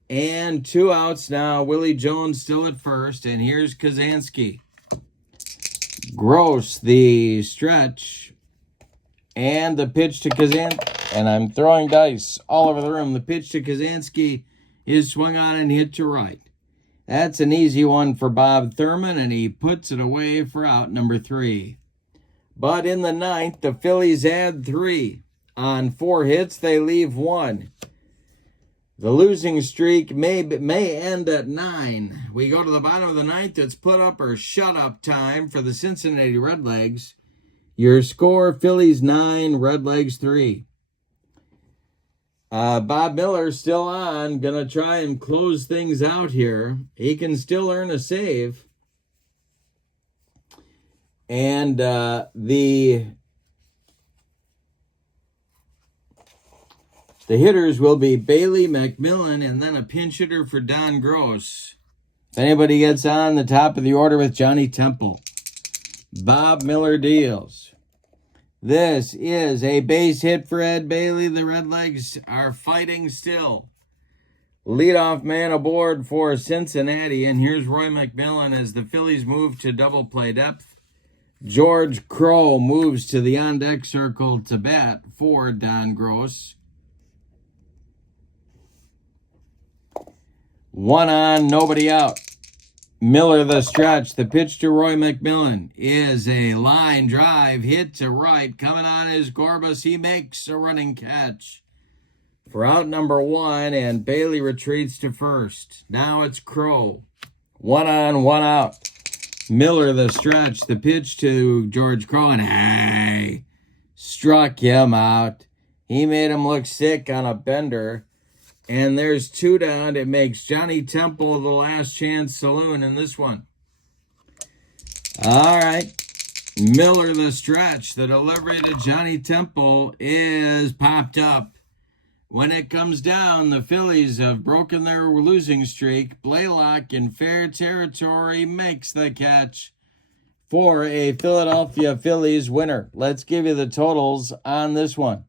And 2 outs now. Willie Jones still at first. And here's Kazansky. Gross, the stretch. And the pitch to Kazansky. And I'm throwing dice all over the room. The pitch to Kazansky is swung on and hit to right. That's an easy one for Bob Thurman, and he puts it away for out number 3. But in the ninth, the Phillies add 3. On 4 hits, they leave 1. The losing streak may end at 9. We go to the bottom of the ninth. It's put up or shut up time for the Cincinnati Redlegs. Your score, Phillies 9, Redlegs 3. Bob Miller still on. Going to try and close things out here. He can still earn a save. And the hitters will be Bailey, McMillan, and then a pinch hitter for Don Gross. If anybody gets on the top of the order with Johnny Temple, Bob Miller deals. This is a base hit for Ed Bailey. The Redlegs are fighting still. Leadoff man aboard for Cincinnati, and here's Roy McMillan as the Phillies move to double play depth. George Crow moves to the on-deck circle to bat for Don Gross. 1 on, nobody out. Miller the stretch. The pitch to Roy McMillan is a line drive hit to right. Coming on is Gorbis. He makes a running catch for out number 1, and Bailey retreats to first. Now it's Crow. 1 on, 1 out. Miller the stretch. The pitch to George Crow, and struck him out. He made him look sick on a bender. And there's 2 down. It makes Johnny Temple the last chance saloon in this one. All right. Miller the stretch. The delivery to Johnny Temple is popped up. When it comes down, the Phillies have broken their losing streak. Blaylock in fair territory makes the catch for a Philadelphia Phillies winner. Let's give you the totals on this one.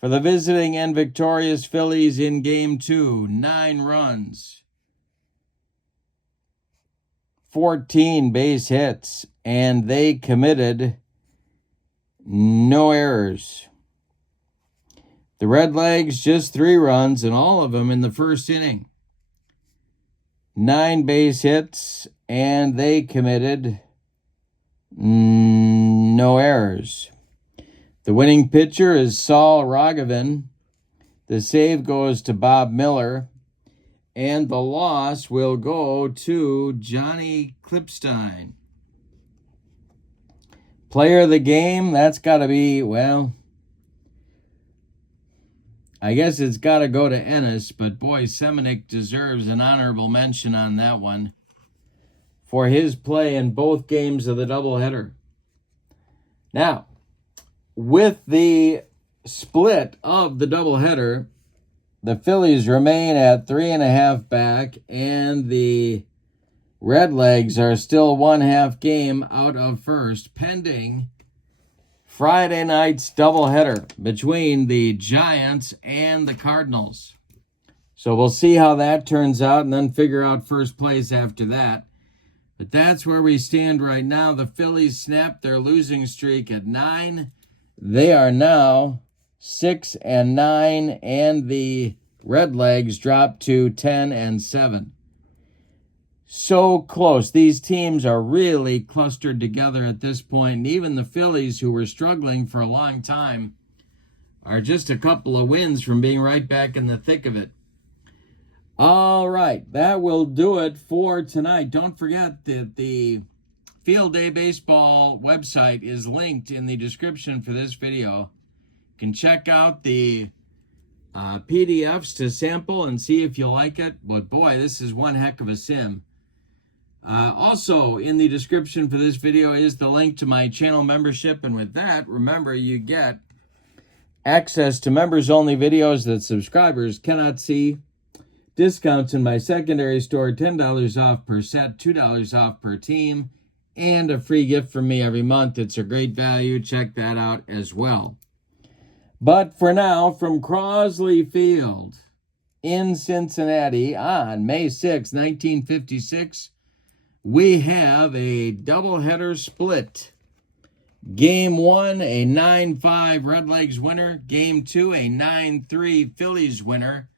For the visiting and victorious Phillies in Game 2, 9 runs, 14 base hits, and they committed no errors. The Redlegs, just 3 runs, and all of them in the first inning. 9 base hits, and they committed no errors. The winning pitcher is Saul Raghavan. The save goes to Bob Miller. And the loss will go to Johnny Klipstein. Player of the game, that's got to be, well, I guess it's got to go to Ennis, but boy, Semenuk deserves an honorable mention on that one for his play in both games of the doubleheader. Now, with the split of the doubleheader, the Phillies remain at 3.5 back, and the Redlegs are still 1/2 game out of first, pending Friday night's doubleheader between the Giants and the Cardinals. So we'll see how that turns out and then figure out first place after that. But that's where we stand right now. The Phillies snapped their losing streak at 9. They are now 6-9, and the Redlegs dropped to 10-7. So close. These teams are really clustered together at this point. And even the Phillies, who were struggling for a long time, are just a couple of wins from being right back in the thick of it. All right, that will do it for tonight. Don't forget that the Field Day Baseball website is linked in the description for this video. You can check out the PDFs to sample and see if you like it. But boy, this is one heck of a sim. Also, in the description for this video is the link to my channel membership. And with that, remember, you get access to members-only videos that subscribers cannot see, discounts in my secondary store, $10 off per set, $2 off per team, and a free gift from me every month. It's a great value. Check that out as well. But for now, from Crosley Field in Cincinnati on May 6, 1956, we have a doubleheader split. Game 1, a 9-5 Redlegs winner. Game 2, a 9-3 Phillies winner.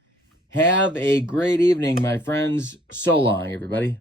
Have a great evening, my friends. So long, everybody.